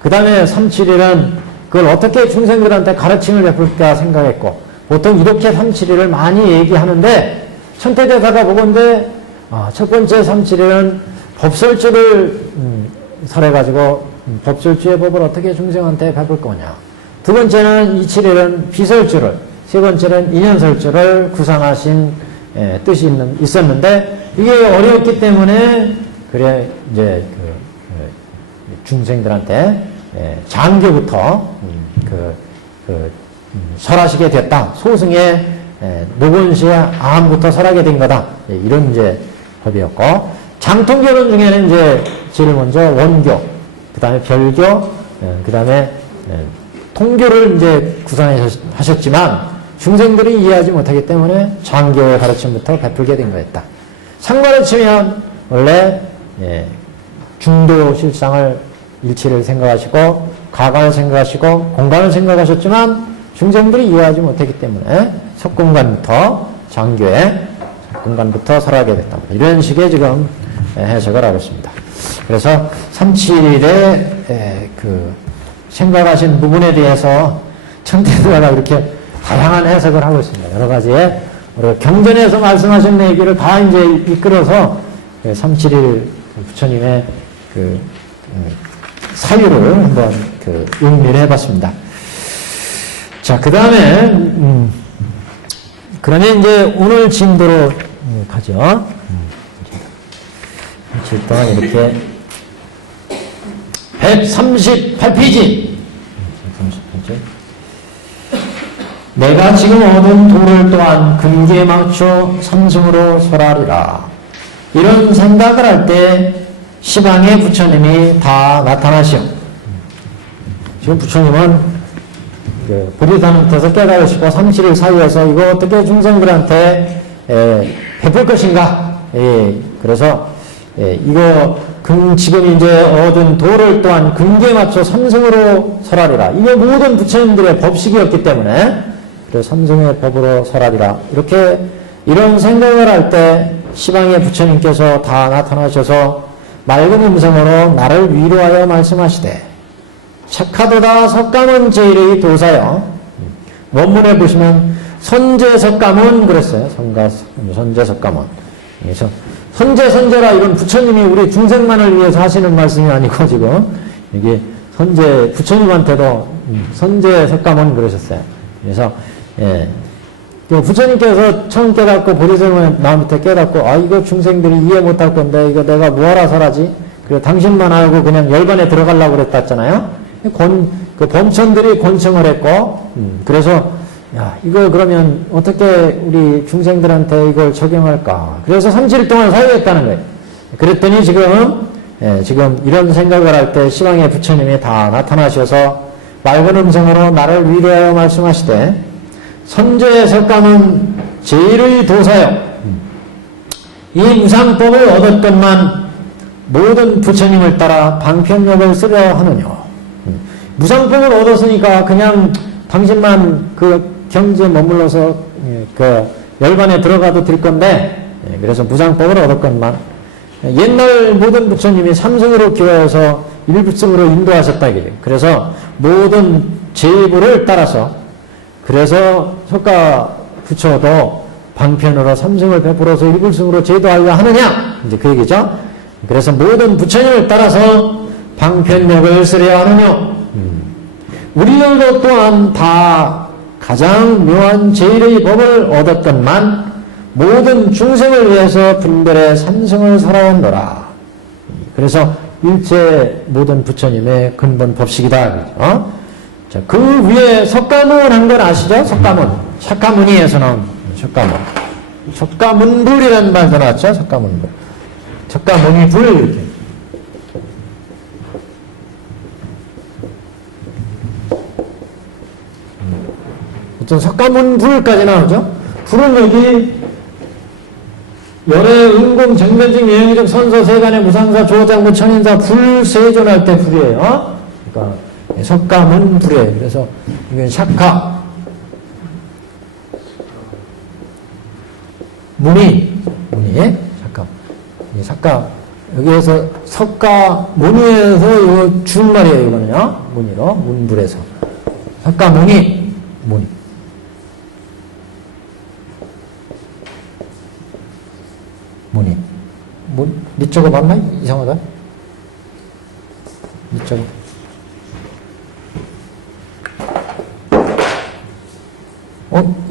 그 다음에 37일은 그걸 어떻게 중생들한테 가르침을 베풀까 생각했고, 보통 이렇게 37일을 많이 얘기하는데, 천태대사가 보건대, 첫 번째 37일은 법설주를 설해가지고, 법설주의 법을 어떻게 중생한테 베풀 거냐. 두 번째는 27일은 비설주를, 세 번째는 인연설주를 구상하신 뜻이 있었는데, 이게 어려웠기 때문에, 그래, 이제, 중생들한테, 장교부터, 설하시게 됐다. 소승의, 노곤시의 암부터 설하게 된 거다. 이런 이제 법이었고, 장통교론 중에는 이제, 제일 먼저 원교, 그 다음에 별교, 그 다음에, 통교를 이제 구상하셨지만, 중생들이 이해하지 못하기 때문에 장교의 가르침부터 베풀게 된 거였다. 상관을 치면 원래 중도 실상을 일치를 생각하시고 가관을 생각하시고 공간을 생각하셨지만 중생들이 이해하지 못했기 때문에 석공간부터 장교의 공간부터 설하게 됐다. 이런 식의 지금 해석을 하고 있습니다. 그래서 371의 그 생각하신 부분에 대해서 천태도가 이렇게 다양한 해석을 하고 있습니다. 여러 가지의 우리가 경전에서 말씀하신 얘기를 다 이제 이끌어서 371 부처님의 그 사유를 한번 그 음미를 해봤습니다. 자, 그 다음에 그러면 이제 오늘 진도로 가죠. 며칠 동안 이렇게 138페이지. 내가 지금 얻은 도를 또한 근기에 맞춰 삼승으로 설하리라. 이런 생각을 할 때 시방의 부처님이 다 나타나시오. 지금 부처님은 부리사한테서 깨달고 싶어 371 사이에서 이거 어떻게 중생들한테 베풀 것인가. 그래서 이거 지금 이제 얻은 도를 또한 근기에 맞춰 삼승으로 설하리라. 이게 모든 부처님들의 법식이었기 때문에 그래서 삼승의 법으로 설하리라. 이렇게 이런 생각을 할 때 시방의 부처님께서 다 나타나셔서 맑은 음성으로 나를 위로하여 말씀하시되 착하도다 석가문 제일의 도사여. 원문에 보시면 선제석가문 그랬어요. 선제석가문. 그래서 선제라 이건 부처님이 우리 중생만을 위해서 하시는 말씀이 아니고 지금 이게 부처님한테도 선제석가문 그러셨어요. 그래서 부처님께서 처음 깨닫고 보리생을 마음부터 깨닫고 이거 중생들이 이해 못할 건데 이거 내가 뭐하라 설하지? 그리고 당신만 알고 그냥 열반에 들어가려고 그랬다잖아요. 그 범천들이 권청을 했고 그래서 이거 그러면 어떻게 우리 중생들한테 이걸 적용할까? 그래서 3일 동안 사유했다는 거예요. 그랬더니 지금 이런 생각을 할 때 시방의 부처님이 다 나타나셔서 맑은 음성으로 나를 위로하여 말씀하시되 선제의 석가문 제일의 도사여. 이 무상법을 얻었건만 모든 부처님을 따라 방편력을 쓰려 하느뇨. 무상법을 얻었으니까 그냥 당신만 그 경지에 머물러서 그 열반에 들어가도 될 건데 그래서 무상법을 얻었건만 옛날 모든 부처님이 삼승으로 기화해서 일부승으로 인도하셨다 이게. 그래서 모든 제부를 따라서 그래서 석가 부처도 방편으로 삼승을 베풀어서 일불승으로 제도하려 하느냐 이제 그 얘기죠. 그래서 모든 부처님을 따라서 방편력을 쓰려 하느뇨. 우리들도 또한 다 가장 묘한 제일의 법을 얻었건만 모든 중생을 위해서 분별의 삼승을 살아온노라. 그래서 일체 모든 부처님의 근본 법식이다. 그렇죠? 자, 그 위에 석가문 한 건 아시죠? 석가문. 샤카무니에서 나온 석가문. 석가문불이라는 말도 나왔죠? 석가문불. 석가모니불 이렇게. 어떤 석가문불까지 나오죠? 불은 여기 열애, 은공, 정면직, 예행적, 선서, 세간의 무상사, 조장부, 천인사, 불 세존할 때 불이에요. 그러니까 석가문 불이에요. 그래서 이건 샤카 문이 샤카 샤카 여기에서 석가 문이에서 이거 줄말이에요. 이거는요 문이로 문불에서 석가 문이 이쪽은 맞나? 이상하다. 이쪽.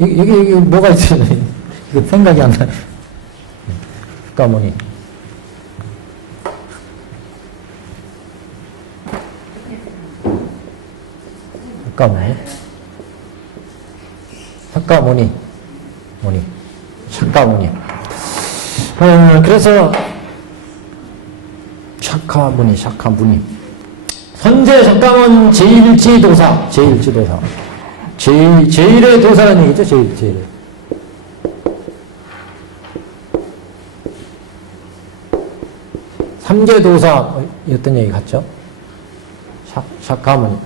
여기 뭐가 있어요? 이거 생각이 안 나요. 까무니. 까무니. 삭가무니. 삭가무니. 그래서 샤카무니. 선제 석가문 제일지도사. 제일의 도사라는 얘기죠, 제일. 삼계도사였던 얘기 같죠? 샤카무니.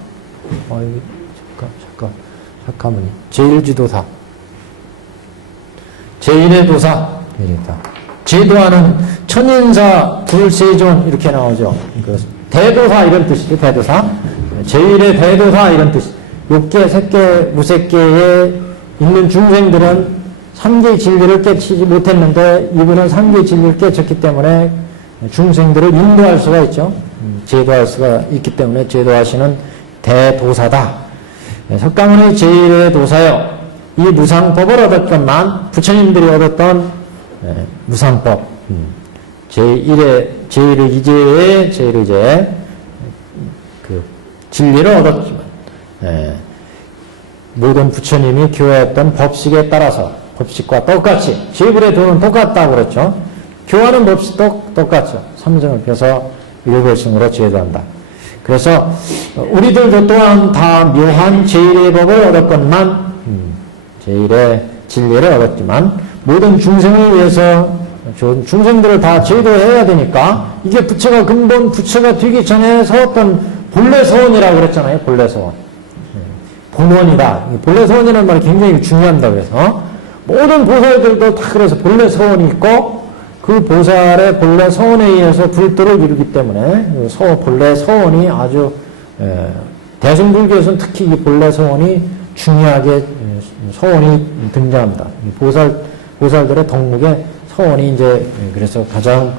샤카무니. 제일지도사. 제일의 도사. 제도하는 천인사 불세존 이렇게 나오죠. 그 대도사 이런 뜻이죠. 대도사. 제1의 대도사 이런 뜻. 육계, 색계, 무색계에 있는 중생들은 삼계의 진리를 깨치지 못했는데 이분은 삼계의 진리를 깨쳤기 때문에 중생들을 인도할 수가 있죠. 제도할 수가 있기 때문에 제도하시는 대도사다. 석가모니 제1의 도사여 이 무상법을 얻었건만 부처님들이 얻었던 무상법 제1의 이제의 제1의 이제 그 진리를 얻었지만 모든 부처님이 교화했던 법식에 따라서 법식과 똑같이 지불의 돈은 똑같다고 그랬죠. 교화는 법식 똑같죠. 삼성을 펴서 일벌승으로 제도한다. 그래서 우리들도 또한 다 묘한 제1의 법을 얻었건만 제1의 진리를 얻었지만 모든 중생을 위해서 중생들을 다 제도해야 되니까 이게 부처가 근본 부처가 되기 전에 서웠던 본래 서원이라고 그랬잖아요. 본래 서원. 본원이다. 본래 서원이라는 말이 굉장히 중요합니다. 그래서 모든 보살들도 다 그래서 본래 서원이 있고 그 보살의 본래 서원에 의해서 불도를 이루기 때문에 본래 서원이 아주 대승불교에서는 특히 이 본래 서원이 중요하게 서원이 등장합니다. 보살들의 덕목에 서원이 이제 그래서 가장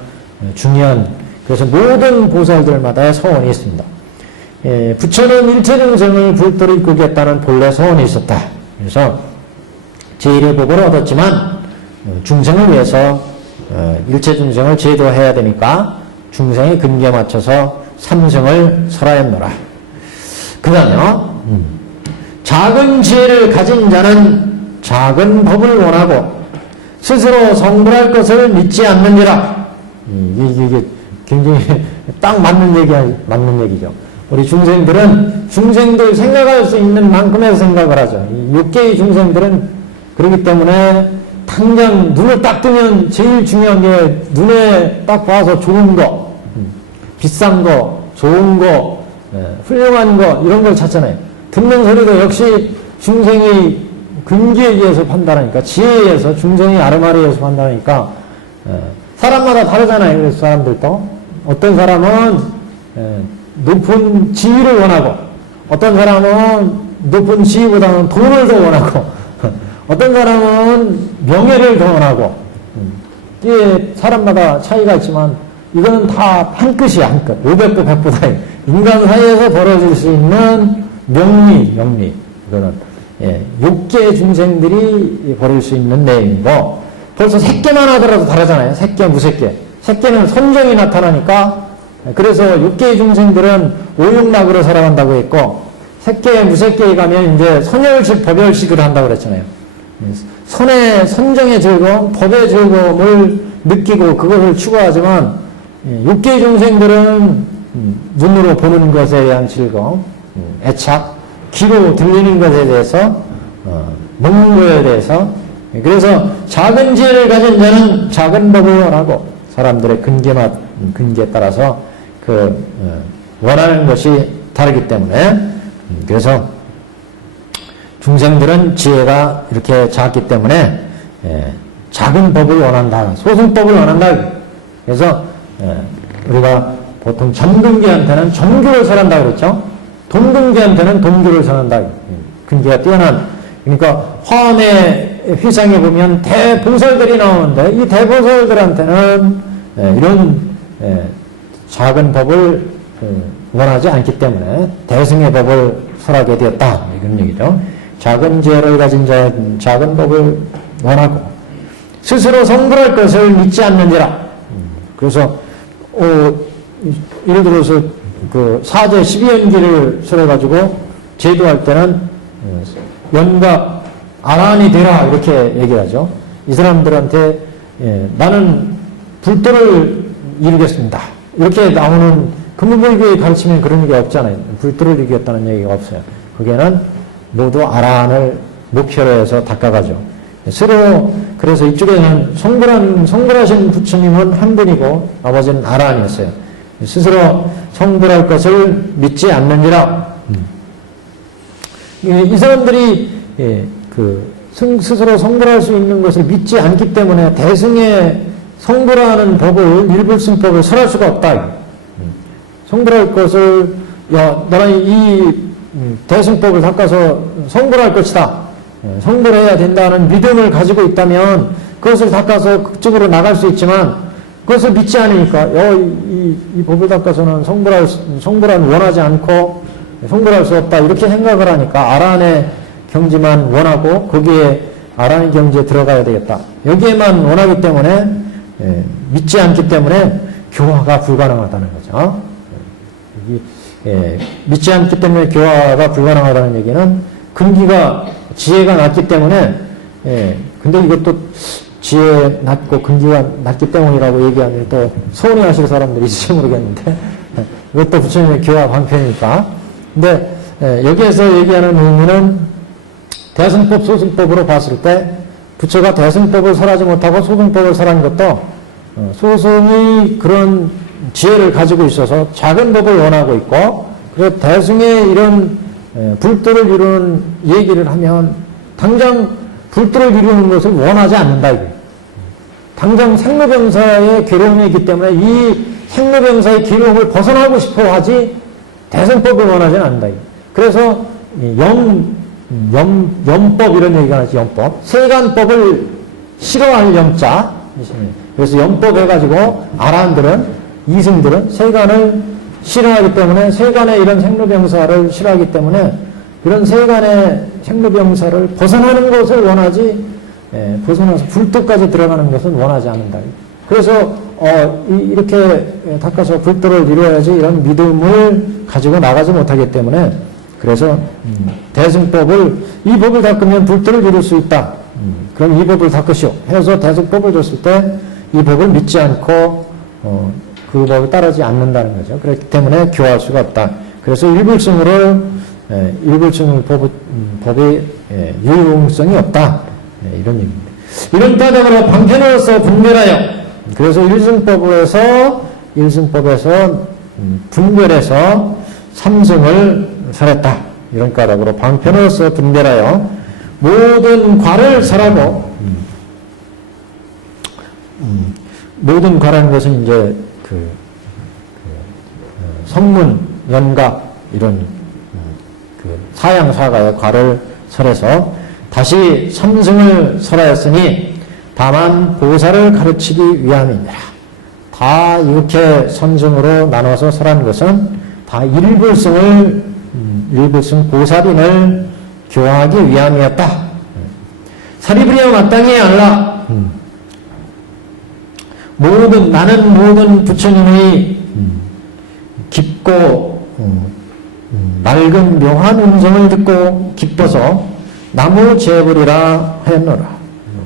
중요한 그래서 모든 보살들마다의 서원이 있습니다. 부처는 일체 중생을 불도로 이끌겠다는 본래 서원이 있었다. 그래서 제1의 법을 얻었지만 중생을 위해서 일체 중생을 제도해야 되니까 중생의 근기에 맞춰서 삼승을 설하였노라. 그 다음에요. 작은 지혜를 가진 자는 작은 법을 원하고 스스로 성불할 것을 믿지 않는지라. 이게 굉장히 딱 맞는 얘기죠. 우리 중생들 생각할 수 있는 만큼의 생각을 하죠. 이 육계의 중생들은 그렇기 때문에 당장 눈을 딱 뜨면 제일 중요한 게 눈에 딱 봐서 좋은 거, 비싼 거, 좋은 거, 훌륭한 거 이런 걸 찾잖아요. 듣는 소리도 역시 중생의 근기에 의해서 판단하니까 지혜에 의해서 중생의 아르마리에 의해서 판단하니까 사람마다 다르잖아요. 그래서 사람들도 어떤 사람은 높은 지위를 원하고 어떤 사람은 높은 지위보다는 돈을 더 원하고 어떤 사람은 명예를 더 원하고 이게 사람마다 차이가 있지만 이거는 다 한 끝이야. 한 끝. 500보 100보다 인간 사이에서 벌어질 수 있는 명리 이거는 육계 중생들이 벌일 수 있는 내용이고 벌써 색계만 하더라도 다르잖아요. 색계, 무색계. 색계는 선정이 나타나니까 그래서 육계 중생들은 오육락으로 살아간다고 했고 색계, 무색계에 가면 이제 선열식, 법열식을 한다고 그랬잖아요. 선의 즐거움, 법의 즐거움을 느끼고 그것을 추구하지만 육계 중생들은 눈으로 보는 것에 대한 즐거움, 애착, 귀로 들리는 것에 대해서 먹는 것에 대해서 그래서 작은 지혜를 가진 자는 작은 법을 원하고 사람들의 근기에 따라서 원하는 것이 다르기 때문에 그래서 중생들은 지혜가 이렇게 작기 때문에 작은 법을 원한다. 소승법을 원한다. 그래서 우리가 보통 점근기한테는 점교를 설한다 그랬죠. 돈근기한테는 돈교를 설한다. 근기가 뛰어난 그러니까 화엄의 휘상에 보면 대보살들이 나오는데 이 대보살들한테는 이런 작은 법을 원하지 않기 때문에 대승의 법을 설하게 되었다. 이런 얘기죠. 작은 지혜를 가진 자는 작은 법을 원하고 스스로 성불할 것을 믿지 않는지라. 그래서 예를 들어서 그 사제 12연기를 설해가지고 제도할 때는 연각 아란이 되라 이렇게 얘기하죠. 이 사람들한테 나는 불도를 이루겠습니다. 이렇게 나오는 금문불교의 가르치면 그런 얘기 없잖아요. 불도를 이루겠다는 얘기가 없어요. 거기에는 모두 아란을 목표로 해서 닦아가죠. 서로 그래서 이쪽에는 성불하신 부처님은 한 분이고 나머지는 아란이었어요. 스스로 성불할 것을 믿지 않는지라. 이 사람들이 스스로 성불할 수 있는 것을 믿지 않기 때문에 대승의 성불하는 법을 일불승법을 설할 수가 없다. 성불할 것을 너는 이 대승법을 닦아서 성불할 것이다. 성불해야 된다는 믿음을 가지고 있다면 그것을 닦아서 그쪽으로 나갈 수 있지만 그것을 믿지 않으니까 이 법을 닦아서는 성불한 원하지 않고 성불할 수 없다 이렇게 생각을 하니까 아란의 경지만 원하고 거기에 아란의 경지에 들어가야 되겠다. 여기에만 원하기 때문에 믿지 않기 때문에 교화가 불가능하다는 거죠. 믿지 않기 때문에 교화가 불가능하다는 얘기는 근기가 지혜가 낮기 때문에 근데 이것도 지혜 낮고 근기가 낮기 때문이라고 얘기하면 또 서운해하실 사람들이 있을지 모르겠는데 이것도 부처님의 교화 방편이니까. 근데 여기에서 얘기하는 의미는 대승법, 소승법으로 봤을 때 부처가 대승법을 설하지 못하고 소승법을 설한 것도 소승이 그런 지혜를 가지고 있어서 작은 법을 원하고 있고 그리고 대승의 이런 불도를 이루는 얘기를 하면 당장 불도를 이루는 것을 원하지 않는다. 이게. 당장 생로병사의 괴로움이 있기 때문에 이 생로병사의 괴로움을 벗어나고 싶어 하지 대승법을 원하지는 않는다. 이게. 그래서 염법 이런 얘기가 나지. 염법. 세간법을 싫어할 염자. 그래서 염법 해가지고 아란들은 이승들은 세간을 싫어하기 때문에 세간의 이런 생로병사를 싫어하기 때문에 이런 세간의 생로병사를 벗어나는 것을 원하지 벗어나서 불도까지 들어가는 것은 원하지 않는다. 그래서 이렇게 닦아서 불도를 이루어야지 이런 믿음을 가지고 나가지 못하기 때문에 그래서 대승법을 이 법을 닦으면 불도를 이룰 수 있다. 그럼 이 법을 닦으시오 해서 대승법을 줬을 때 이 법을 믿지 않고 그 법을 따르지 않는다는 거죠. 그렇기 때문에 교화할 수가 없다. 그래서 일불승을 법의 유용성이 없다. 이런 얘기입니다. 이런 따닥으로 방편으로서 분별하여 그래서 일승법에서 분별해서 삼승을 설했다. 이런 까닭으로 방편으로서 분별하여 모든 과를 설하고 모든 과라는 것은 이제 성문, 연각 이런 사양사가의 과를 설해서 다시 삼승을 설하였으니 다만 보살을 가르치기 위함이니라. 다 이렇게 삼승으로 나눠서 설한 것은 다 일불승 보살인을 교화하기 위함이었다. 사리부리와 마땅히 알라. 나는 모든 부처님의 깊고 맑은 묘한 음성을 듣고 기뻐서 나무 제불이라 하였노라.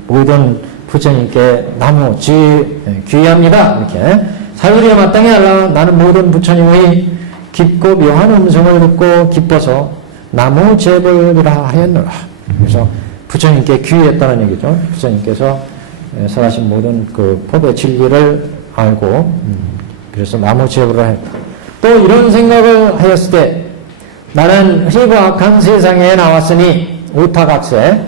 모든 부처님께 나무 귀합니다. 이렇게 사리부리와 마땅히 알라. 나는 모든 부처님의 깊고 묘한 음성을 듣고 기뻐서 나무 제불이라 하였노라. 그래서 부처님께 귀했다는 얘기죠. 부처님께서 설하신 모든 그 법의 진리를 알고 그래서 나무 제불을 했다. 또 이런 생각을 하였을 때 나는 희고 악한 세상에 나왔으니 오타각세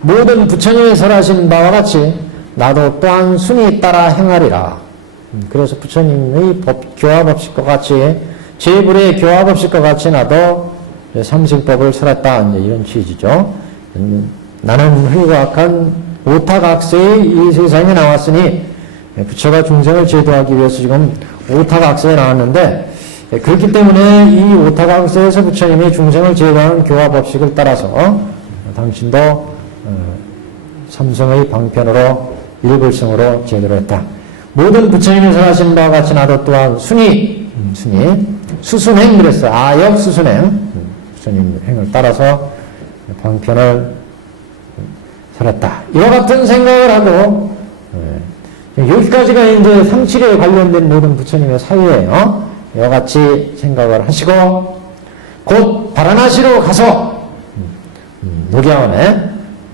모든 부처님이 설하신 바와 같이 나도 또한 순위 따라 행하리라. 그래서 부처님의 교화법식과 같이 제불의 교화법식과 같이 나도 삼승법을 설했다. 이제 이런 취지죠. 나는 희고 악한 오타각세의 이 세상에 나왔으니 부처가 중생을 제도하기 위해서 지금 오타각세에 나왔는데 그렇기 때문에 이 오타각세에서 부처님이 중생을 제도하는 교화법식을 따라서 당신도 삼승의 방편으로 일불승으로 제도를 했다. 모든 부처님이 설하신 바와 같이 나도 또한 수순행 그랬어요. 아역 수순행 부처님 행을 따라서 방편을 설했다. 이와 같은 생각을 하고 여기까지가 이제 상칠에 관련된 모든 부처님의 사유예요. 이와 같이 생각을 하시고 곧 바라나시로 가서 녹야원에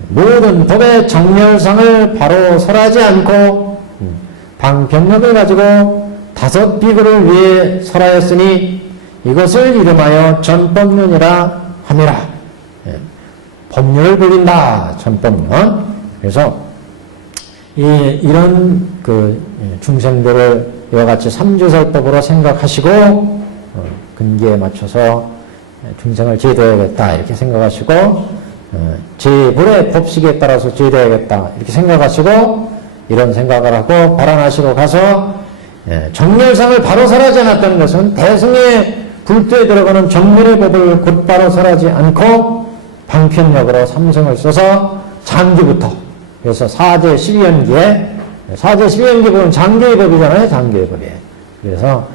모든 법의 정렬상을 바로 설하지 않고 방편력을 가지고 5비구를 위해 설하였으니 이것을 이름하여 전법륜이라 함이라. 법륜을 불린다. 전법륜. 그래서 이런 중생들을 이와 같이 삼주설법으로 생각하시고 근기에 맞춰서 중생을 제도해야겠다 이렇게 생각하시고 제불의 법식에 따라서 제도해야겠다 이렇게 생각하시고 이런 생각을 하고 발안하시고 가서 정렬상을 바로 설하지 않았다는 것은 대승의 불도에 들어가는 정렬의 법을 곧바로 설하지 않고 방편력으로 삼성을 써서 장기부터 그래서 사제 12연기에 사제 12연기 법은 장계의 법이잖아요. 장계의 법이에요. 그래서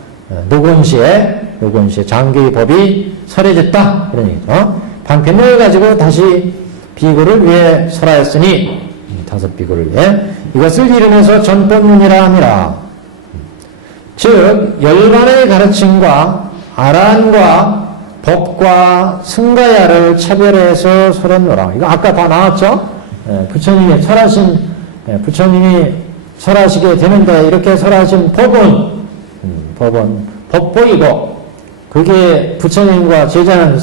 노곤시에 장계의 법이 설해졌다 그런 얘기죠. 방편력을 가지고 다시 비구를 위해 설하였으니 다섯 비구를 위해 이것을 이름해서 전법륜이라 함이라. 즉 열반의 가르침과 아란과 법과 승가야를 차별해서 설했노라. 이거 아까 다 나왔죠? 부처님이 부처님이 설하시게 되는데 이렇게 설하신 법은 법보이고 그게 부처님과 제자는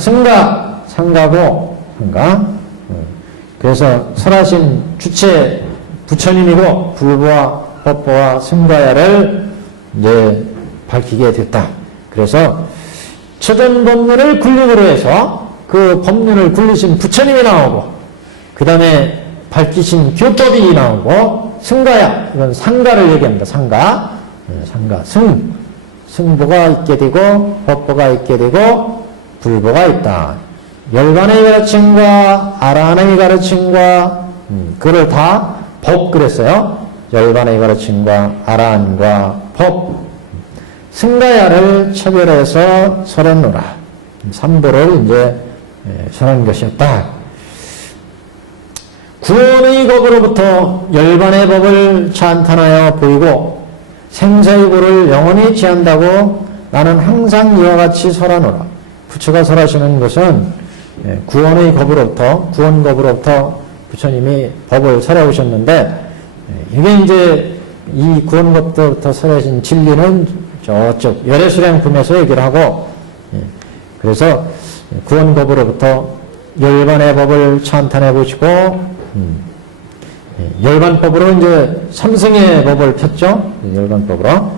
상가고 그래서 설하신 주체 부처님이고 불보와 법보와 승가야를 이제 밝히게 됐다. 그래서 처전 법륜을 굴림으로 해서 그 법륜을 굴리신 부처님이 나오고 그 다음에 밝히신 교법이 나오고 승가야 이건 상가를 얘기합니다. 상가 승보가 있게 되고 법보가 있게 되고 불보가 있다. 열반의 가르침과 아란의 가르침과 그걸 다 법 그랬어요. 열반의 가르침과 아란과 법 승가야를 차별해서 설했노라. 삼보를 이제 설한 것이었다. 구원의 법으로부터 열반의 법을 찬탄하여 보이고 생사의 고를 영원히 지한다고 나는 항상 이와 같이 설하노라. 부처가 설하시는 것은 구원의 법으로부터 부처님이 법을 설해오셨는데 이게 이제 이 구원법부터 설하신 진리는 저쪽 열애수량품에서 얘기를 하고 그래서 구원법으로부터 열반의 법을 찬탄해 보시고 열반법으로 이제 삼승의 법을 폈죠. 열반법으로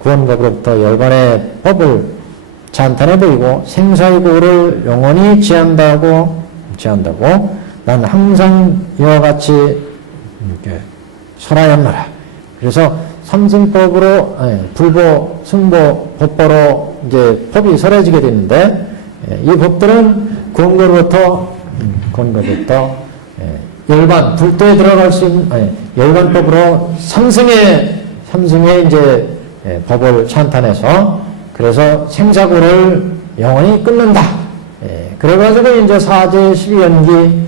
구원법으로부터 열반의 법을 찬탄해 보이고 생사의 고를 영원히 지한다고 난 항상 이와 같이 설하였노라. 그래서 삼승법으로 불보, 승보, 법보로 이제 법이 설해지게 되는데 이 법들은 구원법으로부터 열반 불도에 들어갈 수 있는 열반법으로 삼승의 이제 법을 찬탄해서 그래서 생사고를 영원히 끊는다. 그래가지고 이제 사제 12연기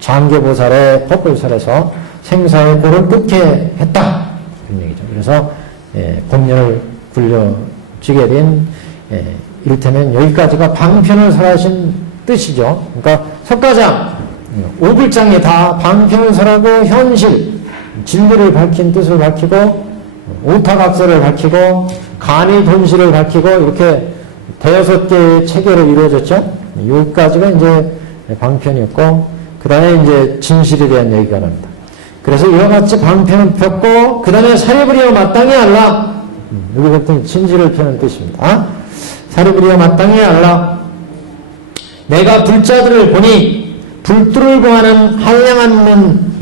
장계보살의 법을 설해서 생사의 고를 끊게 했다. 그런 얘기죠. 그래서 법륜을 굴려지게 된 이를테면 여기까지가 방편을 설하신 뜻이죠. 그러니까 석가장 5글장에 다 방편을 설하고 현실 진리를 밝힌 뜻을 밝히고 오타각설을 밝히고 간이 돈실을 밝히고 이렇게 대여섯 개의 체계로 이루어졌죠. 여기까지가 이제 방편이었고 그 다음에 이제 진실에 대한 얘기가 나옵니다. 그래서 이와 같이 방편을 폈고 그 다음에 사리부리와 마땅히 알라. 여기부터 진실을 펴는 뜻입니다. 사리부리와 마땅히 알라. 내가 불자들을 보니 불두를 구하는 한량한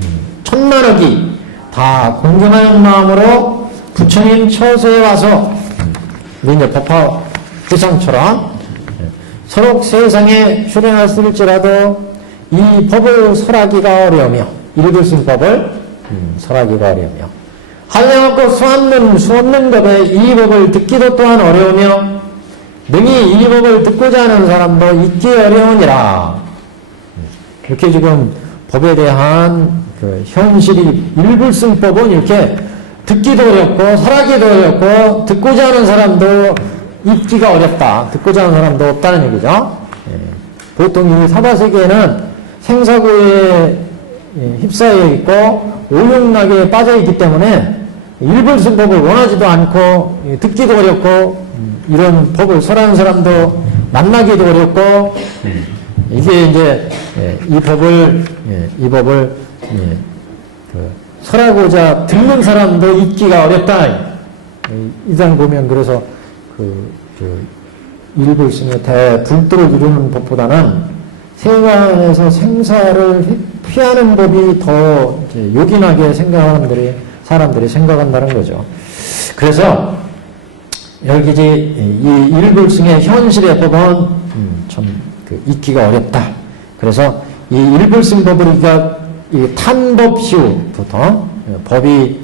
천만억이 다 공경하는 마음으로 부처님 처소에 와서 이제 법화 부상처럼 서로 세상에 출연했을지라도 이 법을 설하기가 어려우며 읽을 수 있는 법을 설하기가 어려우며 한량없고 수없는 법에 이 법을 듣기도 또한 어려우며 능히 이 법을 듣고자 하는 사람도 있기 어려우니라. 이렇게 지금 법에 대한 그 현실이 일불승법은 이렇게 듣기도 어렵고 설하기도 어렵고 듣고자 하는 사람도 있기가 어렵다. 듣고자 하는 사람도 없다는 얘기죠. 보통 이 사바세계에는 생사고에 휩싸여 있고 오용락에 빠져 있기 때문에 일불승법을 원하지도 않고 듣기도 어렵고 이런 법을 설하는 사람도 만나기도 어렵고 이게 이제 이 법을 설하고자 듣는 사람도 있기가 어렵다. 이 장 보면 그래서 일불승의 대불도를 이루는 법보다는 세간에서 생사를 피하는 법이 더 이제 요긴하게 생각하는 사람들이 생각한다는 거죠. 그래서 여기 이제 이 일불승의 현실의 법은 참 읽기가 어렵다. 그래서 이 일불승법을 우리가 이 탄법시우부터 법이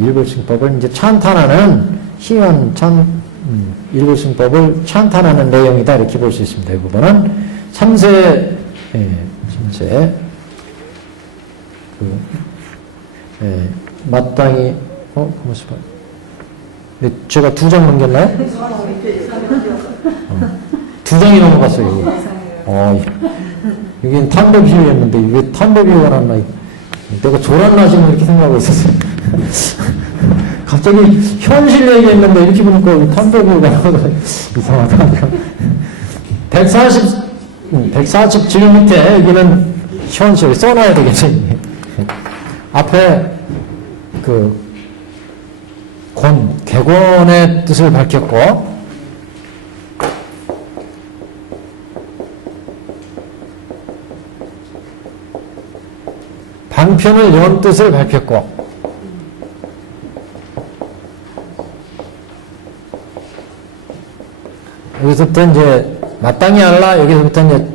일불승법을 이제 찬탄하는 희원 일불승법을 찬탄하는 내용이다 이렇게 볼 수 있습니다. 이 부분은 3세 마땅히 가만있어 봐. 근데 제가 2장 넘겼나요? 2장이 넘어갔어요. 여기는 탄법시우였는데 왜 탄법이유가 나왔나? 내가 조란나시면 이렇게 생각하고 있었어요. 갑자기 현실 얘기했는데 이렇게 보니까 탄법이유가 나와서 이상하다. 140줄 밑에 여기는 현실 써놔야 되겠지. 앞에 객원의 뜻을 밝혔고, 방편을 연 뜻을 밝혔고, 여기서부터 이제 마땅히 알라, 여기서부터 이제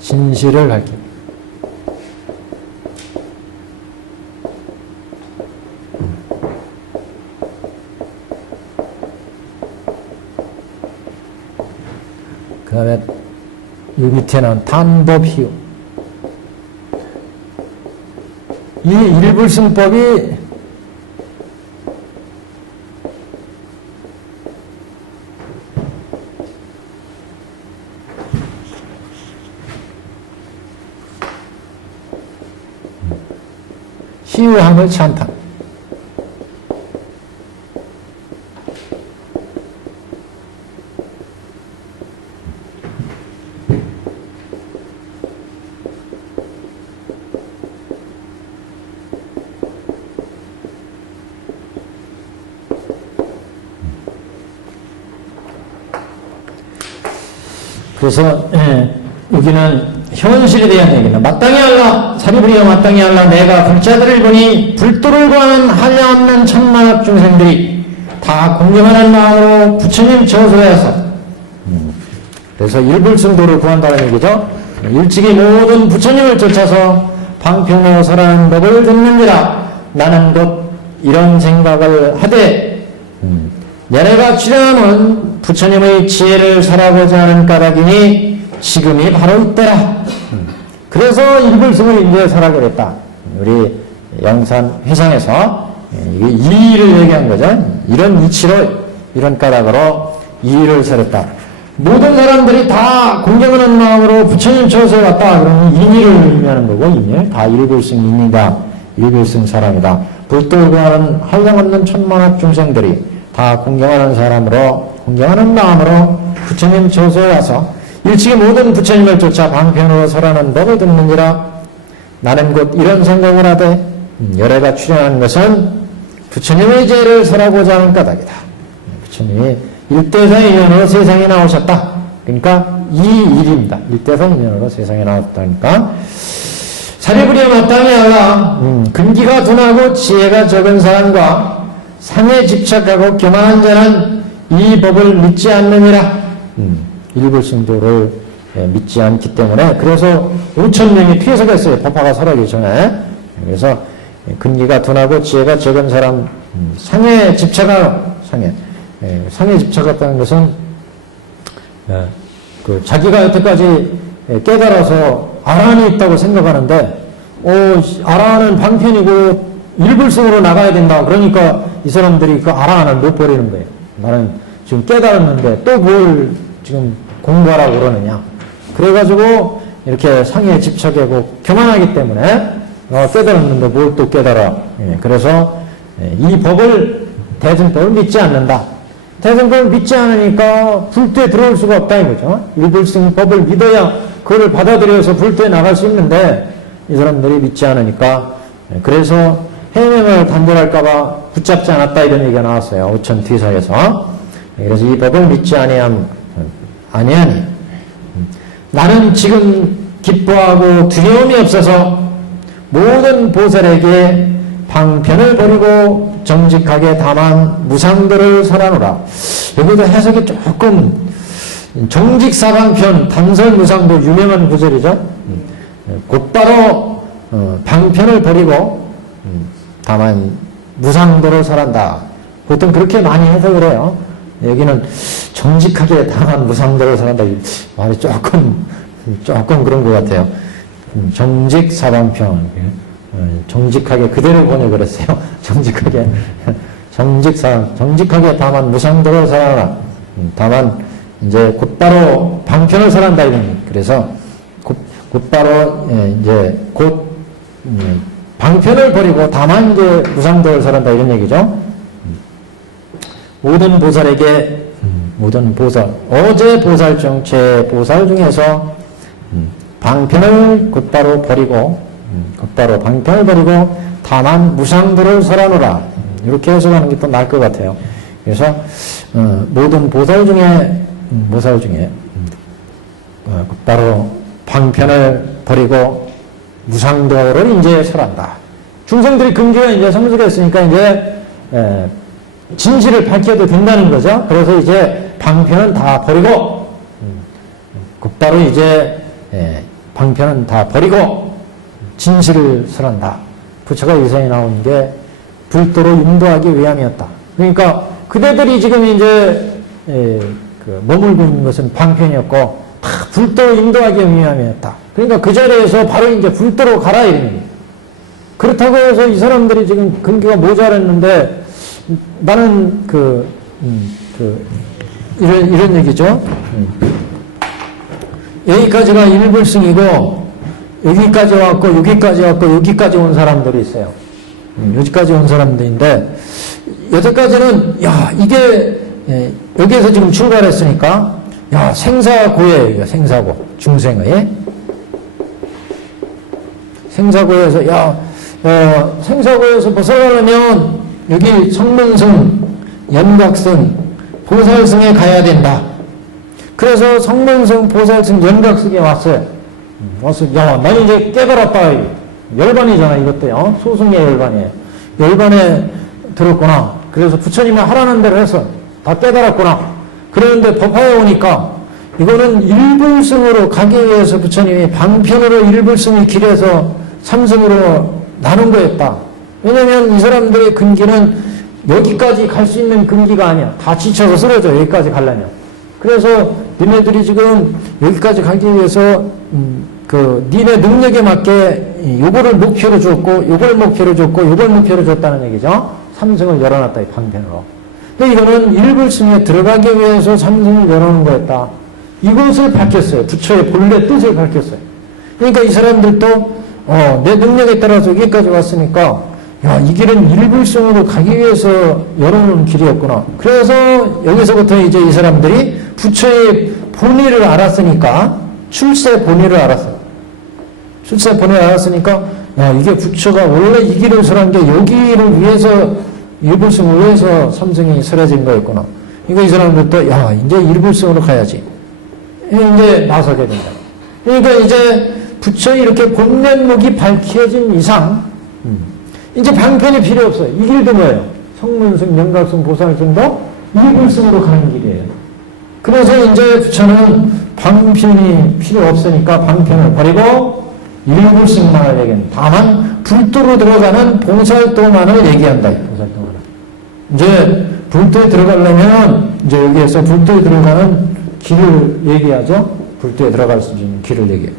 진실을 밝히고, 그 다음에 이 밑에는 탄법희우. 이 일불승법이 희유함을 찬탄. 그래서 여기는 현실에 대한 얘기입니다. 마땅히 알라, 사리부리여 마땅히 알라, 내가 불자들을 보니 불도를 구하는 한량없는 천만억 중생들이 다 공경하는 마음으로 부처님 저소에서, 그래서 일불승도를 구한다는 얘기죠. 일찍이 모든 부처님을 쫓아서 방편호서라는 법을 듣는지라. 나는 곧 이런 생각을 하되 내가 출연한 부처님의 지혜를 살아보자 하는 까닭이니 지금이 바로 이때라. 그래서 일불승을 이제 설하게 됐다. 우리 영산 회상에서 이의를 얘기한 거죠. 이런 이치로, 이런 까닭으로 이의를 설했다. 모든 사람들이 다 공경하는 마음으로 부처님 처소에 왔다. 그러면 인의를 의미하는 거고, 인의 다 일불승인이다. 일불승 사람이다. 불도를 구하는 한량없는 천만억 중생들이 다 공경하는 사람으로, 공경하는 마음으로 부처님 처소에 와서 일찍이 모든 부처님을 쫓아 방편으로 설하는 법을 듣는지라. 나는 곧 이런 생각을 하되 열애가 출연한 것은 부처님의 죄를 설하고자 하는 까닭이다. 부처님이 일대사인연으로 세상에 나오셨다. 그러니까 이 일입니다. 일대사인연으로 세상에 나왔다니까. 사리부리여 마땅히 알라. 근기가 둔하고 지혜가 적은 사람과 상에 집착하고 교만한 자는 이 법을 믿지 않느니라. 일불승도를 믿지 않기 때문에, 그래서 5,000명이 퇴석했어요. 법화가 설하기 전에. 그래서 근기가 둔하고 지혜가 적은 사람, 상에 집착하고, 상에 집착했다는 것은 자기가 여태까지 깨달아서 아라한이 있다고 생각하는데, 아라한은 방편이고 일불승으로 나가야 된다. 그러니까 이 사람들이 그 아라한을 못 버리는 거예요. 나는 지금 깨달았는데 또 뭘 지금 공부하라고 그러느냐. 그래가지고 이렇게 상에 집착하고 교만하기 때문에 깨달았는데 뭘 또 깨달아. 그래서 이 법을, 대승법을 믿지 않는다. 대승법을 믿지 않으니까 불도에 들어올 수가 없다 이거죠. 일불승법을 믿어야 그거를 받아들여서 불도에 나갈 수 있는데 이 사람들이 믿지 않으니까, 그래서 해명을 단절할까봐 붙잡지 않았다 이런 얘기가 나왔어요. 오천 뒤사에서. 그래서 이 법을 믿지 아니하니 나는 지금 기뻐하고 두려움이 없어서 모든 보살에게 방편을 버리고 정직하게 다만 무상도를 설하노라. 여기도 해석이 조금 정직사방편 단설무상도 유명한 구절이죠. 곧바로 방편을 버리고 다만 무상도를 설한다. 보통 그렇게 많이 해석을 해요. 여기는 정직하게 다만 무상도를 설한다. 말이 조금 그런 것 같아요. 정직사방편 정직하게 그대로 번역을 했어요. 정직하게 다만 무상도를 설하라. 다만 이제 곧바로 방편을 설한다 이런. 그래서 곧바로 이제 곧 방편을 버리고 다만 이제 무상도를 설한다 이런 얘기죠. 모든 보살에게 모든 보살 어제 보살 중 제 보살 중에서 방편을 곧바로 방편을 버리고 다만 무상도를 설하노라. 이렇게 해석하는 게 또 나을 것 같아요. 그래서 모든 보살 중에 곧바로 방편을 버리고 무상도를 이제 설한다. 중생들이 근기가 이제 성숙했으니까 이제 진실을 밝혀도 된다는 거죠. 그래서 이제 방편은 다 버리고 곧바로 이제 방편은 다 버리고 진실을 설한다. 부처가 일생에 나온 게 불도로 인도하기 위함이었다. 그러니까 그대들이 지금 이제 머물고 있는 것은 방편이었고 다 불도로 인도하기 위함이었다. 그러니까 그 자리에서 바로 이제 불도로 가라 이런 얘기예요. 그렇다고 해서 이 사람들이 지금 근기가 모자랐는데 나는 이런 얘기죠. 여기까지가 일불승이고 여기까지 왔고 여기까지 온 사람들이 있어요. 여기까지 온 사람들인데 여태까지는 이게 여기에서 지금 출발했으니까 생사고예요. 생사고 중생의 생사고에서 생사고에서 벗어나려면 여기 성문승, 연각승, 보살승에 가야 된다. 그래서 성문승, 보살승, 연각승에 왔어요. 난 이제 깨달았다. 열반이잖아, 이것도요. 소승의 열반이에요. 열반에 들었구나. 그래서 부처님이 하라는 대로 해서 다 깨달았구나. 그러는데 법화에 오니까 이거는 일불승으로 가기 위해서 부처님이 방편으로 일불승을 길에서 삼승으로 나눈 거였다. 왜냐면 이 사람들의 근기는 여기까지 갈 수 있는 근기가 아니야. 다 지쳐서 쓰러져, 여기까지 가려면. 그래서 니네들이 지금 여기까지 가기 위해서 니네 능력에 맞게 요거를 목표로 줬고 요걸 목표로 줬고 요걸 목표로 줬다는 얘기죠. 삼승을 열어놨다, 이 방편으로. 근데 이거는 일불승에 들어가기 위해서 삼승을 열어놓은 거였다. 이것을 밝혔어요. 부처의 본래 뜻을 밝혔어요. 그러니까 이 사람들도 내 능력에 따라서 여기까지 왔으니까 이 길은 일불승으로 가기 위해서 열어놓은 길이었구나. 그래서 여기서부터 이제 이 사람들이 부처의 본의를 알았으니까 출세 본의를 알았어요. 출세 본의를 알았으니까 이게 부처가 원래 이 길을 설한 게 여기를 위해서 일불승을 위해서 삼승이 설해진 거였구나. 그러니까 이 사람들도 이제 일불승으로 가야지. 이제 나서게 된다. 그러니까 이제 부처의 이렇게 본면목이 밝혀진 이상 이제 방편이 필요 없어요. 이 길도 뭐예요? 성문승, 연각승, 보살승도 일불승으로 가는 길이에요. 그래서 이제 부처는 방편이 필요 없으니까 방편을 버리고 일불승만을 얘기합니다. 다만 불도로 들어가는 보살도만을 얘기한다. 보살도만을. 이제 불도에 들어가려면 이제 여기에서 불도에 들어가는 길을 얘기하죠. 불도에 들어갈 수 있는 길을 얘기해요.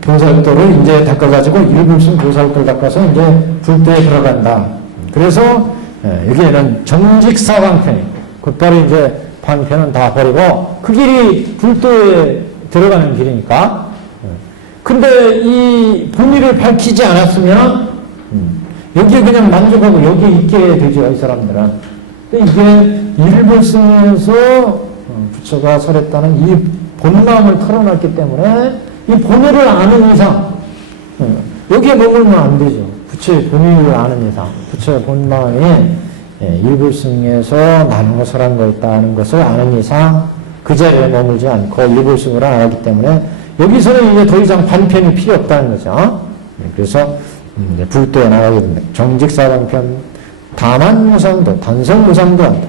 보살도를 이제 닦아가지고 일불승 보살도를 닦아서 이제 불도에 들어간다. 그래서 여기에는 정직사방편이 곧바로 이제 방편은 다 버리고 그 길이 불도에 들어가는 길이니까. 근데 이 본의를 밝히지 않았으면 여기에 그냥 만족하고 여기에 있게 되죠, 이 사람들은. 근데 이게 일불승에서 부처가 설했다는 이 본마음을 털어놨기 때문에 이 본의를 아는 이상 여기에 머물면 안 되죠. 부처의 본의를 아는 이상, 부처의 본 마음이 일불승에서 나는 것을 한 거있다는 것을 아는 이상 그 자리에 머물지 않고 일불승을 알았기 때문에 여기서는 이제 더 이상 반편이 필요 없다는 거죠. 그래서 불도에 나가게 됩니다. 정직사방편 다만 무상도 단성 무상도 한다.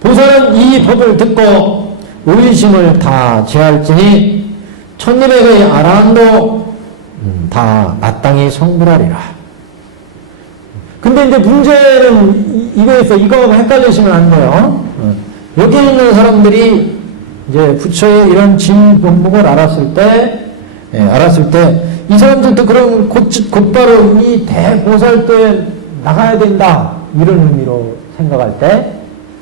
보살은 이 법을 듣고 의심을 다 제할지니 천일백의 아라한도 다 마땅히 성불하리라. 근데 이제 문제는 이거에서 이거하고 헷갈리시면 안 돼요. 여기 있는 사람들이 이제 부처의 이런 진본목을 알았을 때 이 사람들도 그럼 곧바로 이 대보살도에 나가야 된다 이런 의미로 생각할 때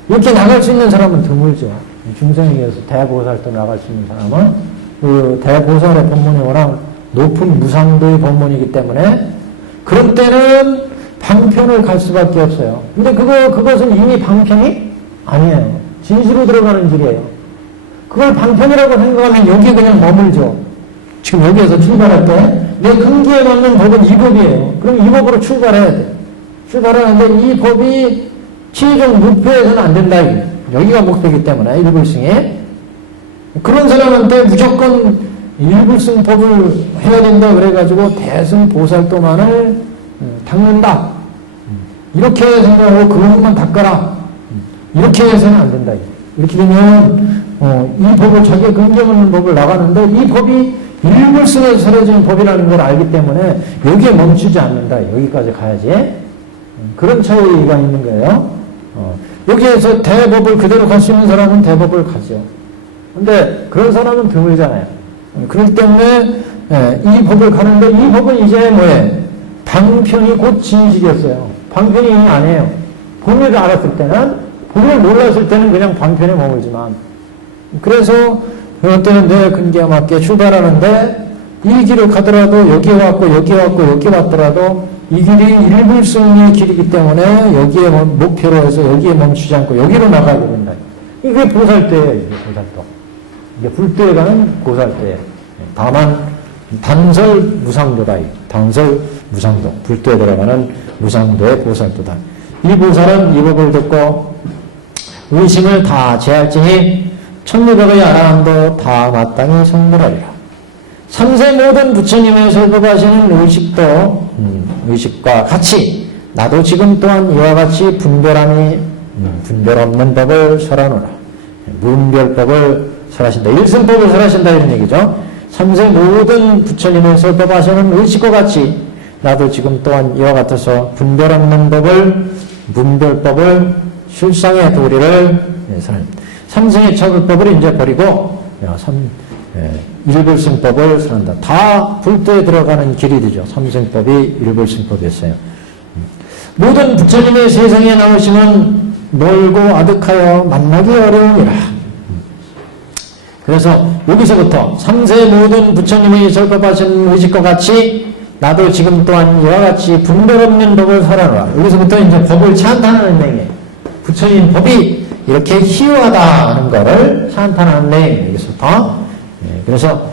이렇게 나갈 수 있는 사람은 드물죠. 중생에게서 대보살도 나갈 수 있는 사람은 그 대보살의 법문이 워낙 높은 무상도의 법문이기 때문에 그런 때는 방편을 갈 수밖에 없어요. 근데 그것은 이미 방편이 아니에요. 진시로 들어가는 길이에요. 그걸 방편이라고 생각하면 여기에 그냥 머물죠. 지금 여기에서 출발할 때 내 근기에 맞는 법은 이 법이에요. 그럼 이 법으로 출발해야 돼. 출발하는데 이 법이 최종 목표에서는 안 된다. 여기가 목표이기 때문에 일불승에 그런 사람한테 무조건 일불승법을 해야 된다 그래가지고 대승보살도만을 닦는다. 이렇게 생각하고 그것만 닦아라. 이렇게 해서는 안 된다. 이렇게 되면 이 법을 자기의 근기에 맞는 법을 나가는데 이 법이 일불승에서 사라진 법이라는 걸 알기 때문에 여기에 멈추지 않는다. 여기까지 가야지. 그런 차이가 있는 거예요. 여기에서 대법을 그대로 갈 수 있는 사람은 대법을 가죠. 근데 그런 사람은 드물잖아요. 그렇기 때문에 이 법을 가는데 이 법은 이제 뭐예요? 방편이 곧 진실이었어요. 방편이 이미 아니에요. 본의를 알았을 때는, 본의를 몰랐을 때는 그냥 방편에 머물지만 그래서 그럴 때는 내 근기에 맞게 출발하는데 이 길을 가더라도 여기 왔고 여기 왔고 여기 왔더라도 이 길이 일불승의 길이기 때문에 여기에 목표로 해서 여기에 멈추지 않고 여기로 나가게 된다. 이게 보살도예요. 이게 보살도. 이게 불도에 가는 보살도예요. 다만 단설 무상도다. 단설 무상도. 불도에 들어가는 무상도의 보살도다. 이 보살은 이 법을 듣고 의심을 다 제할지니 천리백의 아라한도 다 마땅히 성불하리라. 삼세 모든 부처님의 설법하시는 의식과 같이 나도 지금 또한 이와 같이 분별 없는 법을 설하노라. 무분별법을 설하신다. 일승법을 설하신다 이런 얘기죠. 삼세 모든 부처님의 설법하시는 의식과 같이 나도 지금 또한 이와 같아서 분별 없는 법을 문별법을 실상의 도리를 설한다. 삼승의 처불법을 이제 버리고 일불승법을 설한다. 다 불도에 들어가는 길이 되죠. 삼승법이 일불승법이었어요. 모든 부처님의 세상에 나오시면 멀고 아득하여 만나기 어려우니라. 그래서 여기서부터 삼세 모든 부처님의 설법하신 의식과 같이 나도 지금 또한 이와 같이 분별 없는 법을 설하노라. 여기서부터 이제 법을 찬탄하는 내용이에요. 부처님 법이 이렇게 희유하다는 것을 찬탄하는 내용 여기서부터. 그래서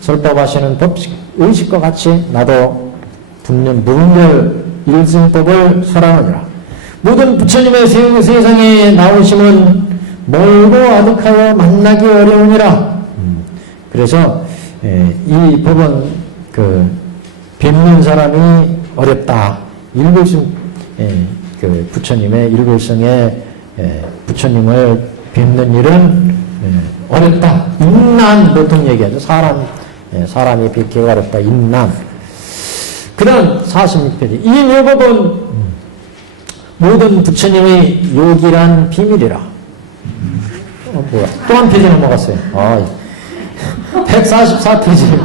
설법하시는 법식 의식과 같이 나도 무분별 일승법을 설하느니라. 모든 부처님의 세상에 나오심은 멀고 아득하여 만나기 어려우니라. 그래서 이 법은 뵙는 사람이 어렵다. 일불승 부처님의 일불승의 부처님을 뵙는 일은 어렵다. 인난 보통 얘기하죠. 사람이 뵙기가 어렵다. 인난. 그 다음 46페이지. 이 묘법은 모든 부처님의 요기란 비밀이라. 뭐야. 또 한 페이지 넘어갔어요. 144페이지.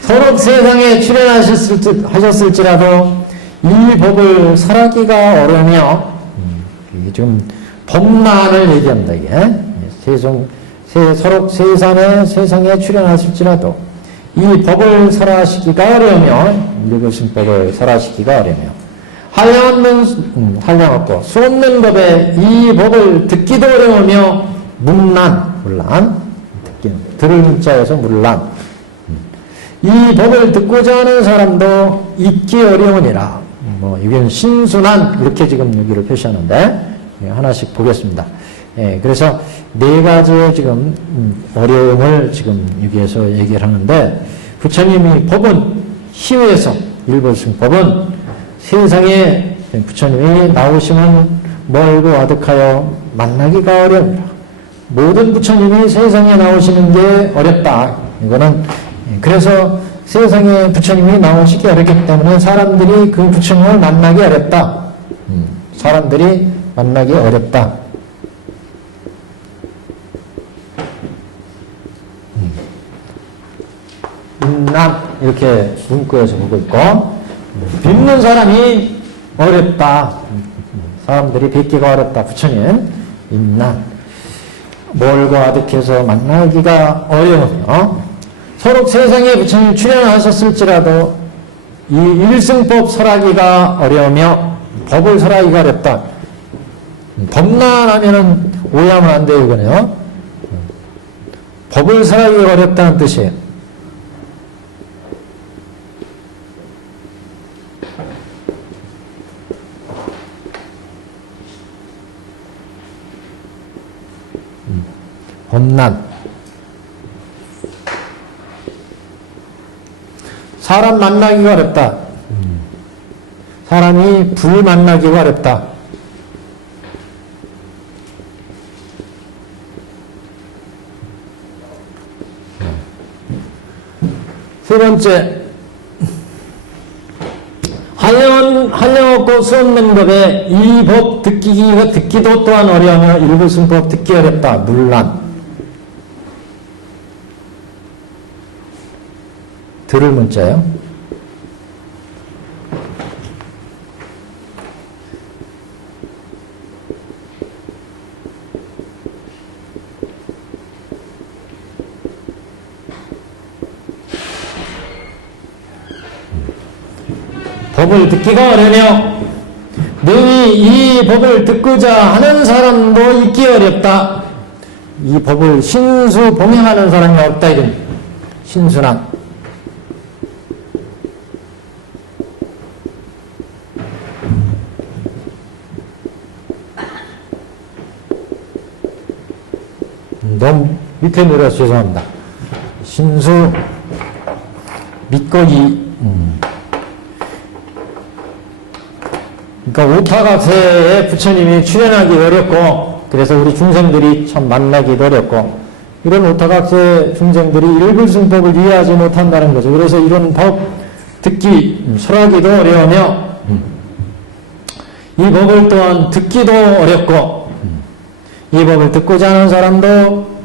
서로 세상에 출연하셨을지라도 이 법을 설하기가 어려우며, 이게 지금 법난을 얘기합니다, 이게. 서로 세상에 출연하실지라도 이 법을 설하시기가 어려우며, 일불승법을 설하시기가 어려우며, 한량 없고 수 없는 법에 이 법을 듣기도 어려우며, 문란, 들을 문자에서 문란. 이 법을 듣고자 하는 사람도 잊기 어려우니라. 이건 신순한 이렇게 지금 여기를 표시하는데 하나씩 보겠습니다. 그래서 네 가지의 지금 어려움을 지금 여기에서 얘기를 하는데 부처님이 법은 희위에서 일불승법은 세상에 부처님이 나오시면 멀고 아득하여 만나기가 어렵다. 모든 부처님이 세상에 나오시는 게 어렵다. 이거는 그래서 세상에 부처님이 나오시기 어렵기 때문에 사람들이 그 부처님을 만나기 어렵다. 사람들이 만나기 어렵다. 난 이렇게 문구에서 보고 있고 뵙는 사람이 어렵다. 사람들이 뵙기가 어렵다. 부처님 인난 멀고 아득해서 만나기가 어려우며 서로 세상에 부처님 출연하셨을지라도 이 일승법 설하기가 어려우며 법을 설하기가 어렵다. 법만 하면은 오해하면 안 돼요, 이거는요. 법을 설하기가 어렵다는 뜻이에요. 법난. 사람 만나기가 어렵다. 사람이 불 만나기가 어렵다. 세 번째, 한량없고 수없는 법에 이 법 듣기도 또한 어려우며 일부승법 듣기 어렵다. 물란. 들을 문자예요. 법을 듣기가 어려우며 능히 이 법을 듣고자 하는 사람도 있기 어렵다. 이 법을 신수 봉행하는 사람이 없다. 이런 신수난. 너무 밑에 내려서 죄송합니다. 신수 밑거기 그러니까 오타각세에 부처님이 출연하기 어렵고 그래서 우리 중생들이 참 만나기도 어렵고 이런 오타각세 중생들이 일불승법을 이해하지 못한다는 거죠. 그래서 이런 법 듣기 설하기도 어려우며 이 법을 또한 듣기도 어렵고 이 법을 듣고자 하는 사람도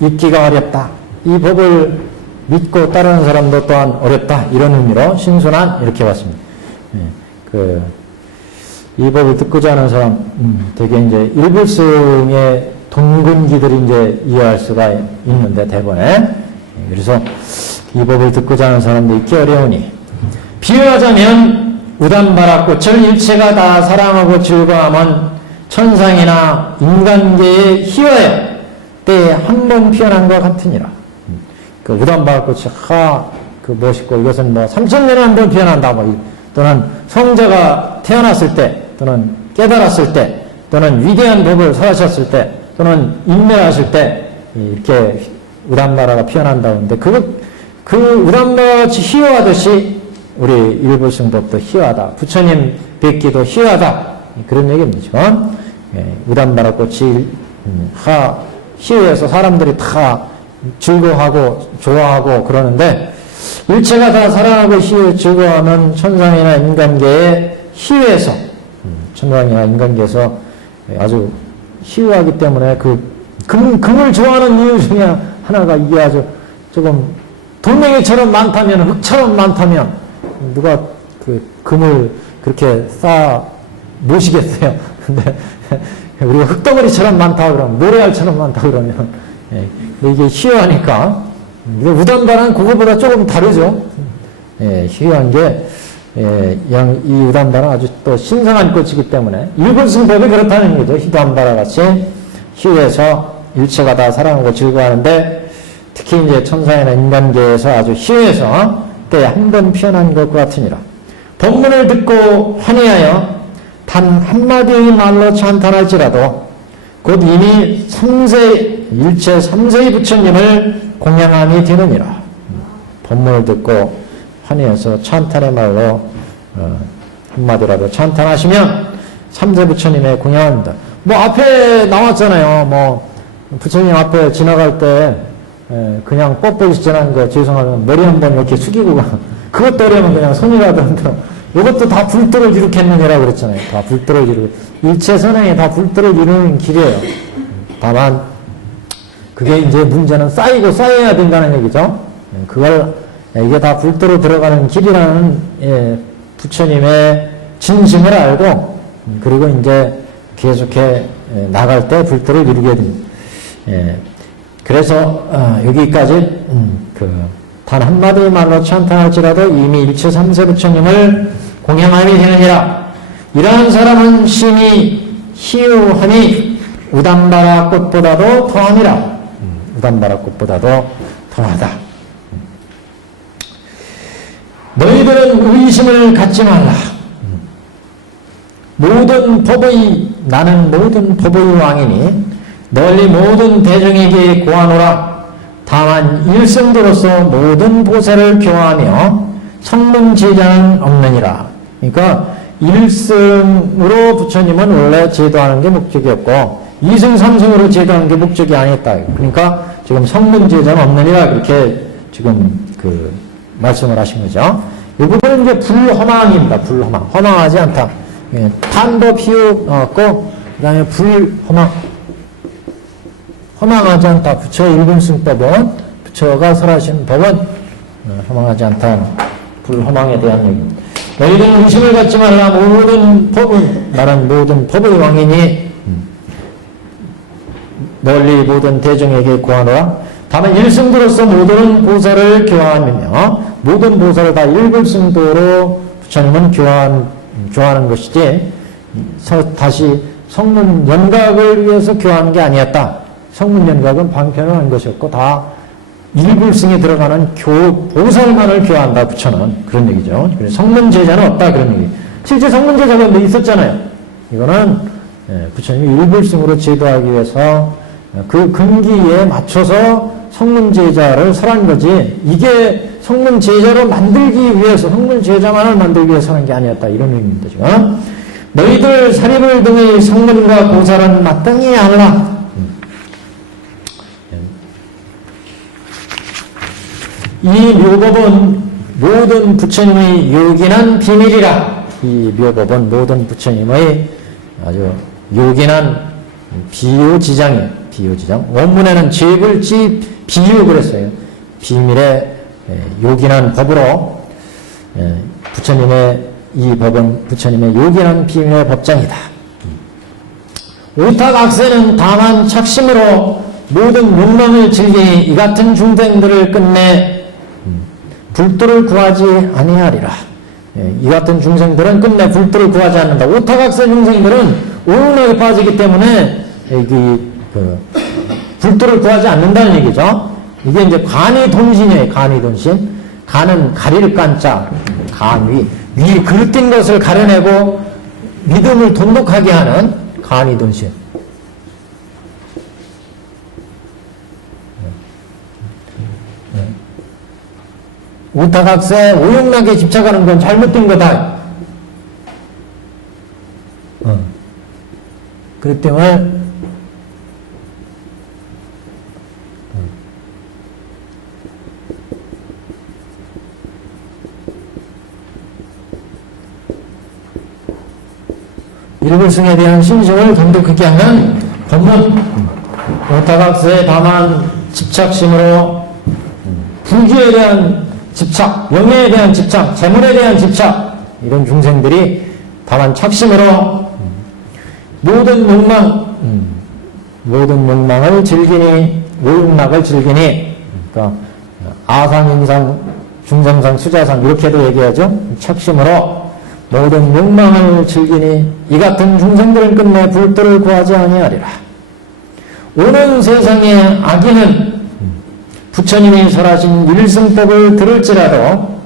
잊기가 어렵다. 이 법을 믿고 따르는 사람도 또한 어렵다. 이런 의미로 신순한 이렇게 봤습니다. 이 법을 듣고자 하는 사람, 되게 이제 일불승의 동근기들이 이제 이해할 수가 있는데, 대본에. 그래서 이 법을 듣고자 하는 사람도 있기 어려우니, 비유하자면, 우담바라꽃을 일체가 다 사랑하고 즐거워하면 천상이나 인간계에 희화여 때에 한 번 피어난 것 같으니라. 그 우담바라꽃이, 멋있고, 이것은 뭐 3000년에 한 번 피어난다, 또는 성자가 태어났을 때, 또는 깨달았을 때, 또는 위대한 법을 설하셨을 때, 또는 인내하실 때, 이렇게 우담바라가 피어난다는데, 그 우담바같이 희화하듯이, 우리 일불승법도 희화하다. 부처님 뵙기도 희화하다. 그런 얘기입니다. 우담바라 꽃이 희화해서 사람들이 다 즐거워하고, 좋아하고 그러는데, 일체가 다 사랑하고 즐거워하면 천상이나 인간계에 희화해서 천상이나 인간계에서 아주 희화하기 때문에 금을 좋아하는 이유 중에 하나가 이게 아주 조금 돌멩이처럼 많다면 흙처럼 많다면 누가 그 금을 그렇게 쌓아 모시겠어요. 근데 우리가 흙덩어리처럼 많다 그러면 모래알처럼 많다 그러면 이게 희화하니까 우담바는 그거보다 조금 다르죠. 희귀한 게, 이 우담바는 아주 또 신성한 꽃이기 때문에, 일불승법이 그렇다는 거죠. 우담바라 같이 희귀해서 일체가 다 사랑하고 즐거워하는데, 특히 이제 천사이나 인간계에서 아주 희해서 때에 한 번 피어난 것 같으니라. 법문을 듣고 환희하여 단 한마디의 말로 찬탄할지라도 곧 이미 3세, 일체 3세의 부처님을 공양함이 되느니라. 법문을 듣고 환희해서 찬탄의 말로 한마디라도 찬탄하시면 3세 부처님의 공양합니다. 뭐 앞에 나왔잖아요. 뭐 부처님 앞에 지나갈 때 그냥 뻣뻣이 지나는 거 죄송하면 머리 한번 이렇게 숙이고 가. 그것도 어려면 그냥 손이라도 흔들어. 이것도 다 불도를 이룩했느니라 그랬잖아요. 다 불도를 이룩. 일체 선행이 다 불도를 이루는 길이에요. 다만 그게 이제 문제는 쌓이고 쌓여야 된다는 얘기죠. 그걸 이게 다 불도로 들어가는 길이라는 부처님의 진심을 알고 그리고 이제 계속해 나갈 때 불도를 이루게 됩니다. 그래서 여기까지 단 한마디의 말로 찬탄할지라도 이미 일체 3세 부처님을 공양함이 되느니라. 이러한 사람은 심히 희유하니 우담바라 꽃보다도 더하니라. 우담바라 꽃보다도 더하다. 너희들은 의심을 갖지 말라. 나는 모든 법의 왕이니 널리 모든 대중에게 고하노라. 다만 일승도로서 모든 보살을 교화하며 성문 제자는 없느니라. 그러니까 일승으로 부처님은 원래 제도하는 게 목적이었고 2승, 3승으로 제도하는 게 목적이 아니었다. 그러니까 지금 성문 제자는 없느니라 그렇게 지금 말씀을 하신 거죠. 이 부분은 이제 불허망입니다. 불허망. 허망하지 않다. 탄법 희우 나왔고 그 다음에 불허망. 허망하지 않다. 부처의 일분승법은 부처가 설하신 법은 허망하지 않다. 불허망에 대한 얘기입니다. 너희는 의심을 갖지 말라. 모든 법은 나는 모든 법의 왕이니 널리 모든 대중에게 고하노라. 다만 일승도로서 모든 보살을 교화하며 모든 보살을 다 일불승도로 부처님은 교화하는 것이지 다시 성문 연각을 위해서 교화하는 게 아니었다. 성문 연각은 방편을 한 것이었고 다 일불승에 들어가는 보살만을 교화한다. 부처는 그런 얘기죠. 그래서 성문 제자는 없다 그런 얘기. 실제 성문 제자가 있었잖아요. 이거는 부처님이 일불승으로 제도하기 위해서 그 근기에 맞춰서 성문 제자를 설한 거지. 이게 성문 제자로 만들기 위해서 성문 제자만을 만들기 위해서 하는 게 아니었다. 이런 의미입니다. 지금 너희들 사리불 등의 성문과 보살은 마땅히 알라. 이 묘법은 모든 부처님의 요긴한 비밀이라. 이 묘법은 모든 부처님의 아주 요긴한 비유지장이에요. 비유지장. 원문에는 죄불지 비유 그랬어요. 비밀의 요긴한 법으로 부처님의 이 법은 부처님의 요긴한 비밀의 법장이다. 오타각세는 다만 착심으로 모든 욕망을 즐기니 이 같은 중생들을 끝내 불도를 구하지 아니하리라. 이 같은 중생들은 끝내 불도를 구하지 않는다. 오타각세 중생들은 오운하게 빠지기 때문에 불도를 구하지 않는다는 얘기죠. 이게 이제 간이돈신이에요. 간이돈신. 간은 가리를 깐자. 간위. 위 그릇된 것을 가려내고 믿음을 돈독하게 하는 간이돈신. 오타각세 오용락에 집착하는 건 잘못된 거다. 그렇기 때문에 일불승에 대한 신심을 돈독하게 하는 법문. 오타각세에 다만 집착심으로 불기에 대한 집착, 명예에 대한 집착, 재물에 대한 집착, 이런 중생들이 다만 착심으로 모든 욕망을 즐기니, 오욕락을 즐기니, 그러니까 아상, 인상, 중상상, 수자상 이렇게도 얘기하죠. 착심으로 모든 욕망을 즐기니 이 같은 중생들은 끝내 불도를 구하지 아니하리라. 오는 세상의 악인은 부처님이 설하신 일승법을 들을지라도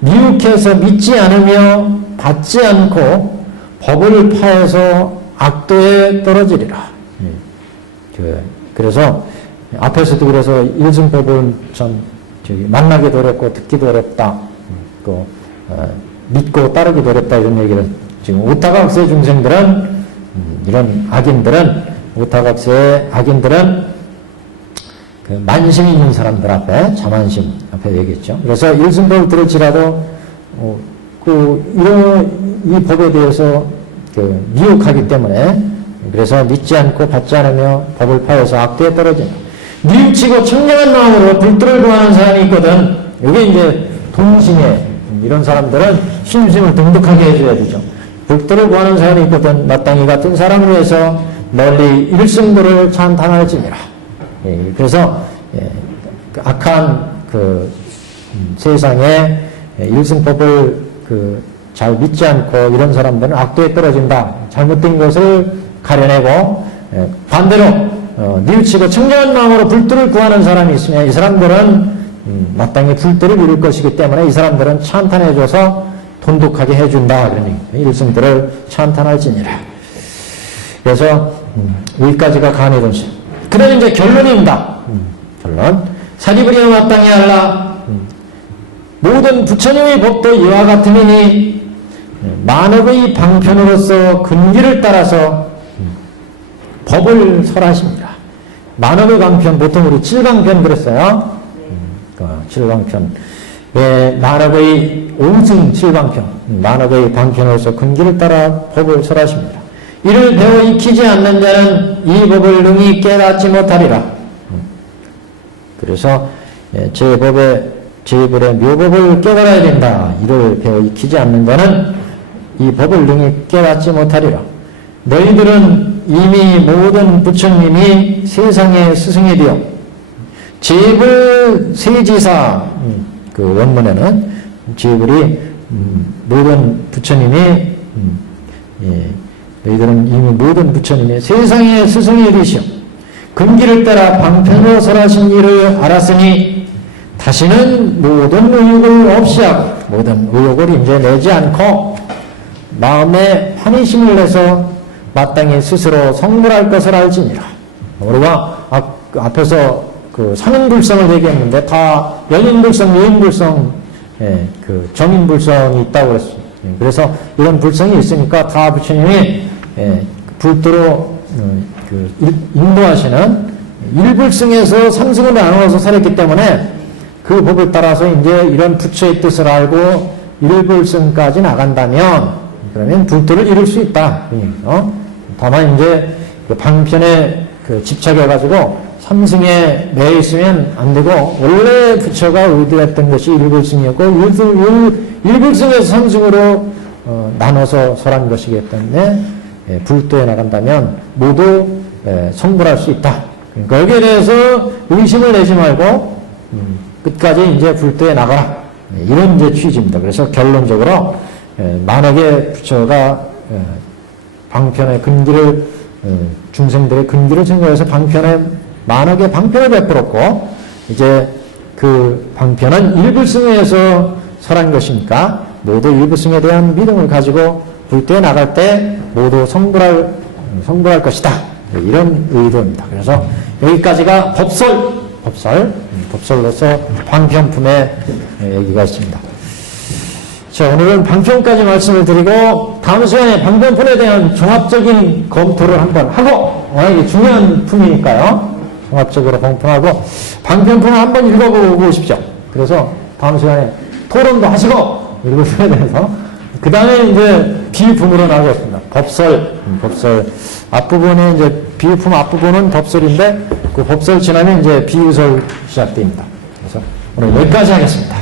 미혹해서 믿지 않으며 받지 않고 법을 파해서 악도에 떨어지리라. 그래서 앞에서도 그래서 일승법은 참 만나기도 어렵고 듣기도 어렵다. 또 믿고 따르기도 어렵다 이런 얘기를 지금 오타각세 중생들은 이런 악인들은 오타각세의 악인들은 그 만심 있는 사람들 앞에 자만심 앞에 얘기했죠. 그래서 일승법을 들을지라도 이 법에 대해서 미혹하기 때문에 그래서 믿지 않고 받지 않으며 법을 파해서 악도에 떨어진다. 뉘우치고 청량한 마음으로 불도를 구하는 사람이 있거든. 이게 이제 동심에 이런 사람들은 신심을 등득하게 해줘야 되죠. 불도를 구하는 사람이 있거든. 마땅히 같은 사람을 위해서 널리 일승도를 찬탄할지니라. 그래서 악한 세상에 일승법을 잘 믿지 않고 이런 사람들은 악도에 떨어진다. 잘못된 것을 가려내고 반대로 뉘우치고 청량한 마음으로 불도를 구하는 사람이 있으면 이 사람들은 마땅히 불도를 이룰 것이기 때문에 이 사람들은 찬탄해줘서 돈독하게 해준다. 그러니 일승도를 찬탄할지니라. 그래서 여기까지가 간이론심. 그 다음에 이제 결론입니다. 결론. 사리부리에 마땅히 하라. 모든 부처님의 법도 이와 같으니 만업의 방편으로서 근기를 따라서 법을 설하십니다. 만업의 방편, 보통 우리 칠방편 그랬어요. 칠방편. 만업의 오승 칠방편. 만업의 방편으로서 근기를 따라 법을 설하십니다. 이를 배워 익히지 않는 자는 이 법을 능히 깨닫지 못하리라. 그래서 제법의 묘법을 깨달아야 된다. 이를 배워 익히지 않는 자는 이 법을 능히 깨닫지 못하리라. 너희들은 이미 모든 부처님이 세상의 스승이 되어 제불 세지사 그 원문에는 제불이 모든 부처님이 너희들은 이미 모든 부처님이 세상의 스승이 되시오. 근기를 따라 방편으로 설하신 일을 알았으니 다시는 모든 의욕을 없이 하고 모든 의욕을 이제 내지 않고 마음에 환희심을 내서 마땅히 스스로 성불할 것을 알지니라. 우리가 앞에서 상인불성을 얘기했는데 다 연인불성, 여인불성, 정인불성이 있다고 그랬어요. 그래서 이런 불성이 있으니까 다 부처님이 불도로 인도하시는 일불승에서 삼승으로 나누어서 살았기 때문에 그 법을 따라서 이제 이런 부처의 뜻을 알고 일불승까지 나간다면 그러면 불도를 이룰 수 있다. 다만 이제 방편에 집착해가지고 삼승에 매여 있으면 안 되고 원래 부처가 의도했던 것이 일불승이었고 일불승에서 삼승으로 나눠서 설한 것이기 때문에 불도에 나간다면 모두 성불할 수 있다. 그러니까 여기에 대해서 의심을 내지 말고 끝까지 이제 불도에 나가라. 이런 이제 취지입니다. 그래서 결론적으로 만약에 부처가 방편의 근기를 중생들의 근기를 생각해서 만약에 방편을 베풀었고 이제 그 방편은 일불승에서 설한 것이니까 모두 일불승에 대한 믿음을 가지고 불도에 나갈 때 모두 성불할 것이다. 이런 의도입니다. 그래서 여기까지가 법설로서 방편품의 얘기가 있습니다. 자, 오늘은 방편까지 말씀을 드리고 다음 시간에 방편품에 대한 종합적인 검토를 한번 하고 이게 중요한 품이니까요. 종합적으로 검토하고 방편품을 한번 읽어보고 오십시오. 그래서 다음 시간에 토론도 하시고 읽으셔야 돼서 그 다음에 이제 비유품으로 나오겠습니다. 법설 앞부분에 이제 비유품 앞부분은 법설인데 그 법설 지나면 이제 비유설 시작됩니다. 그래서 오늘 여기까지 하겠습니다.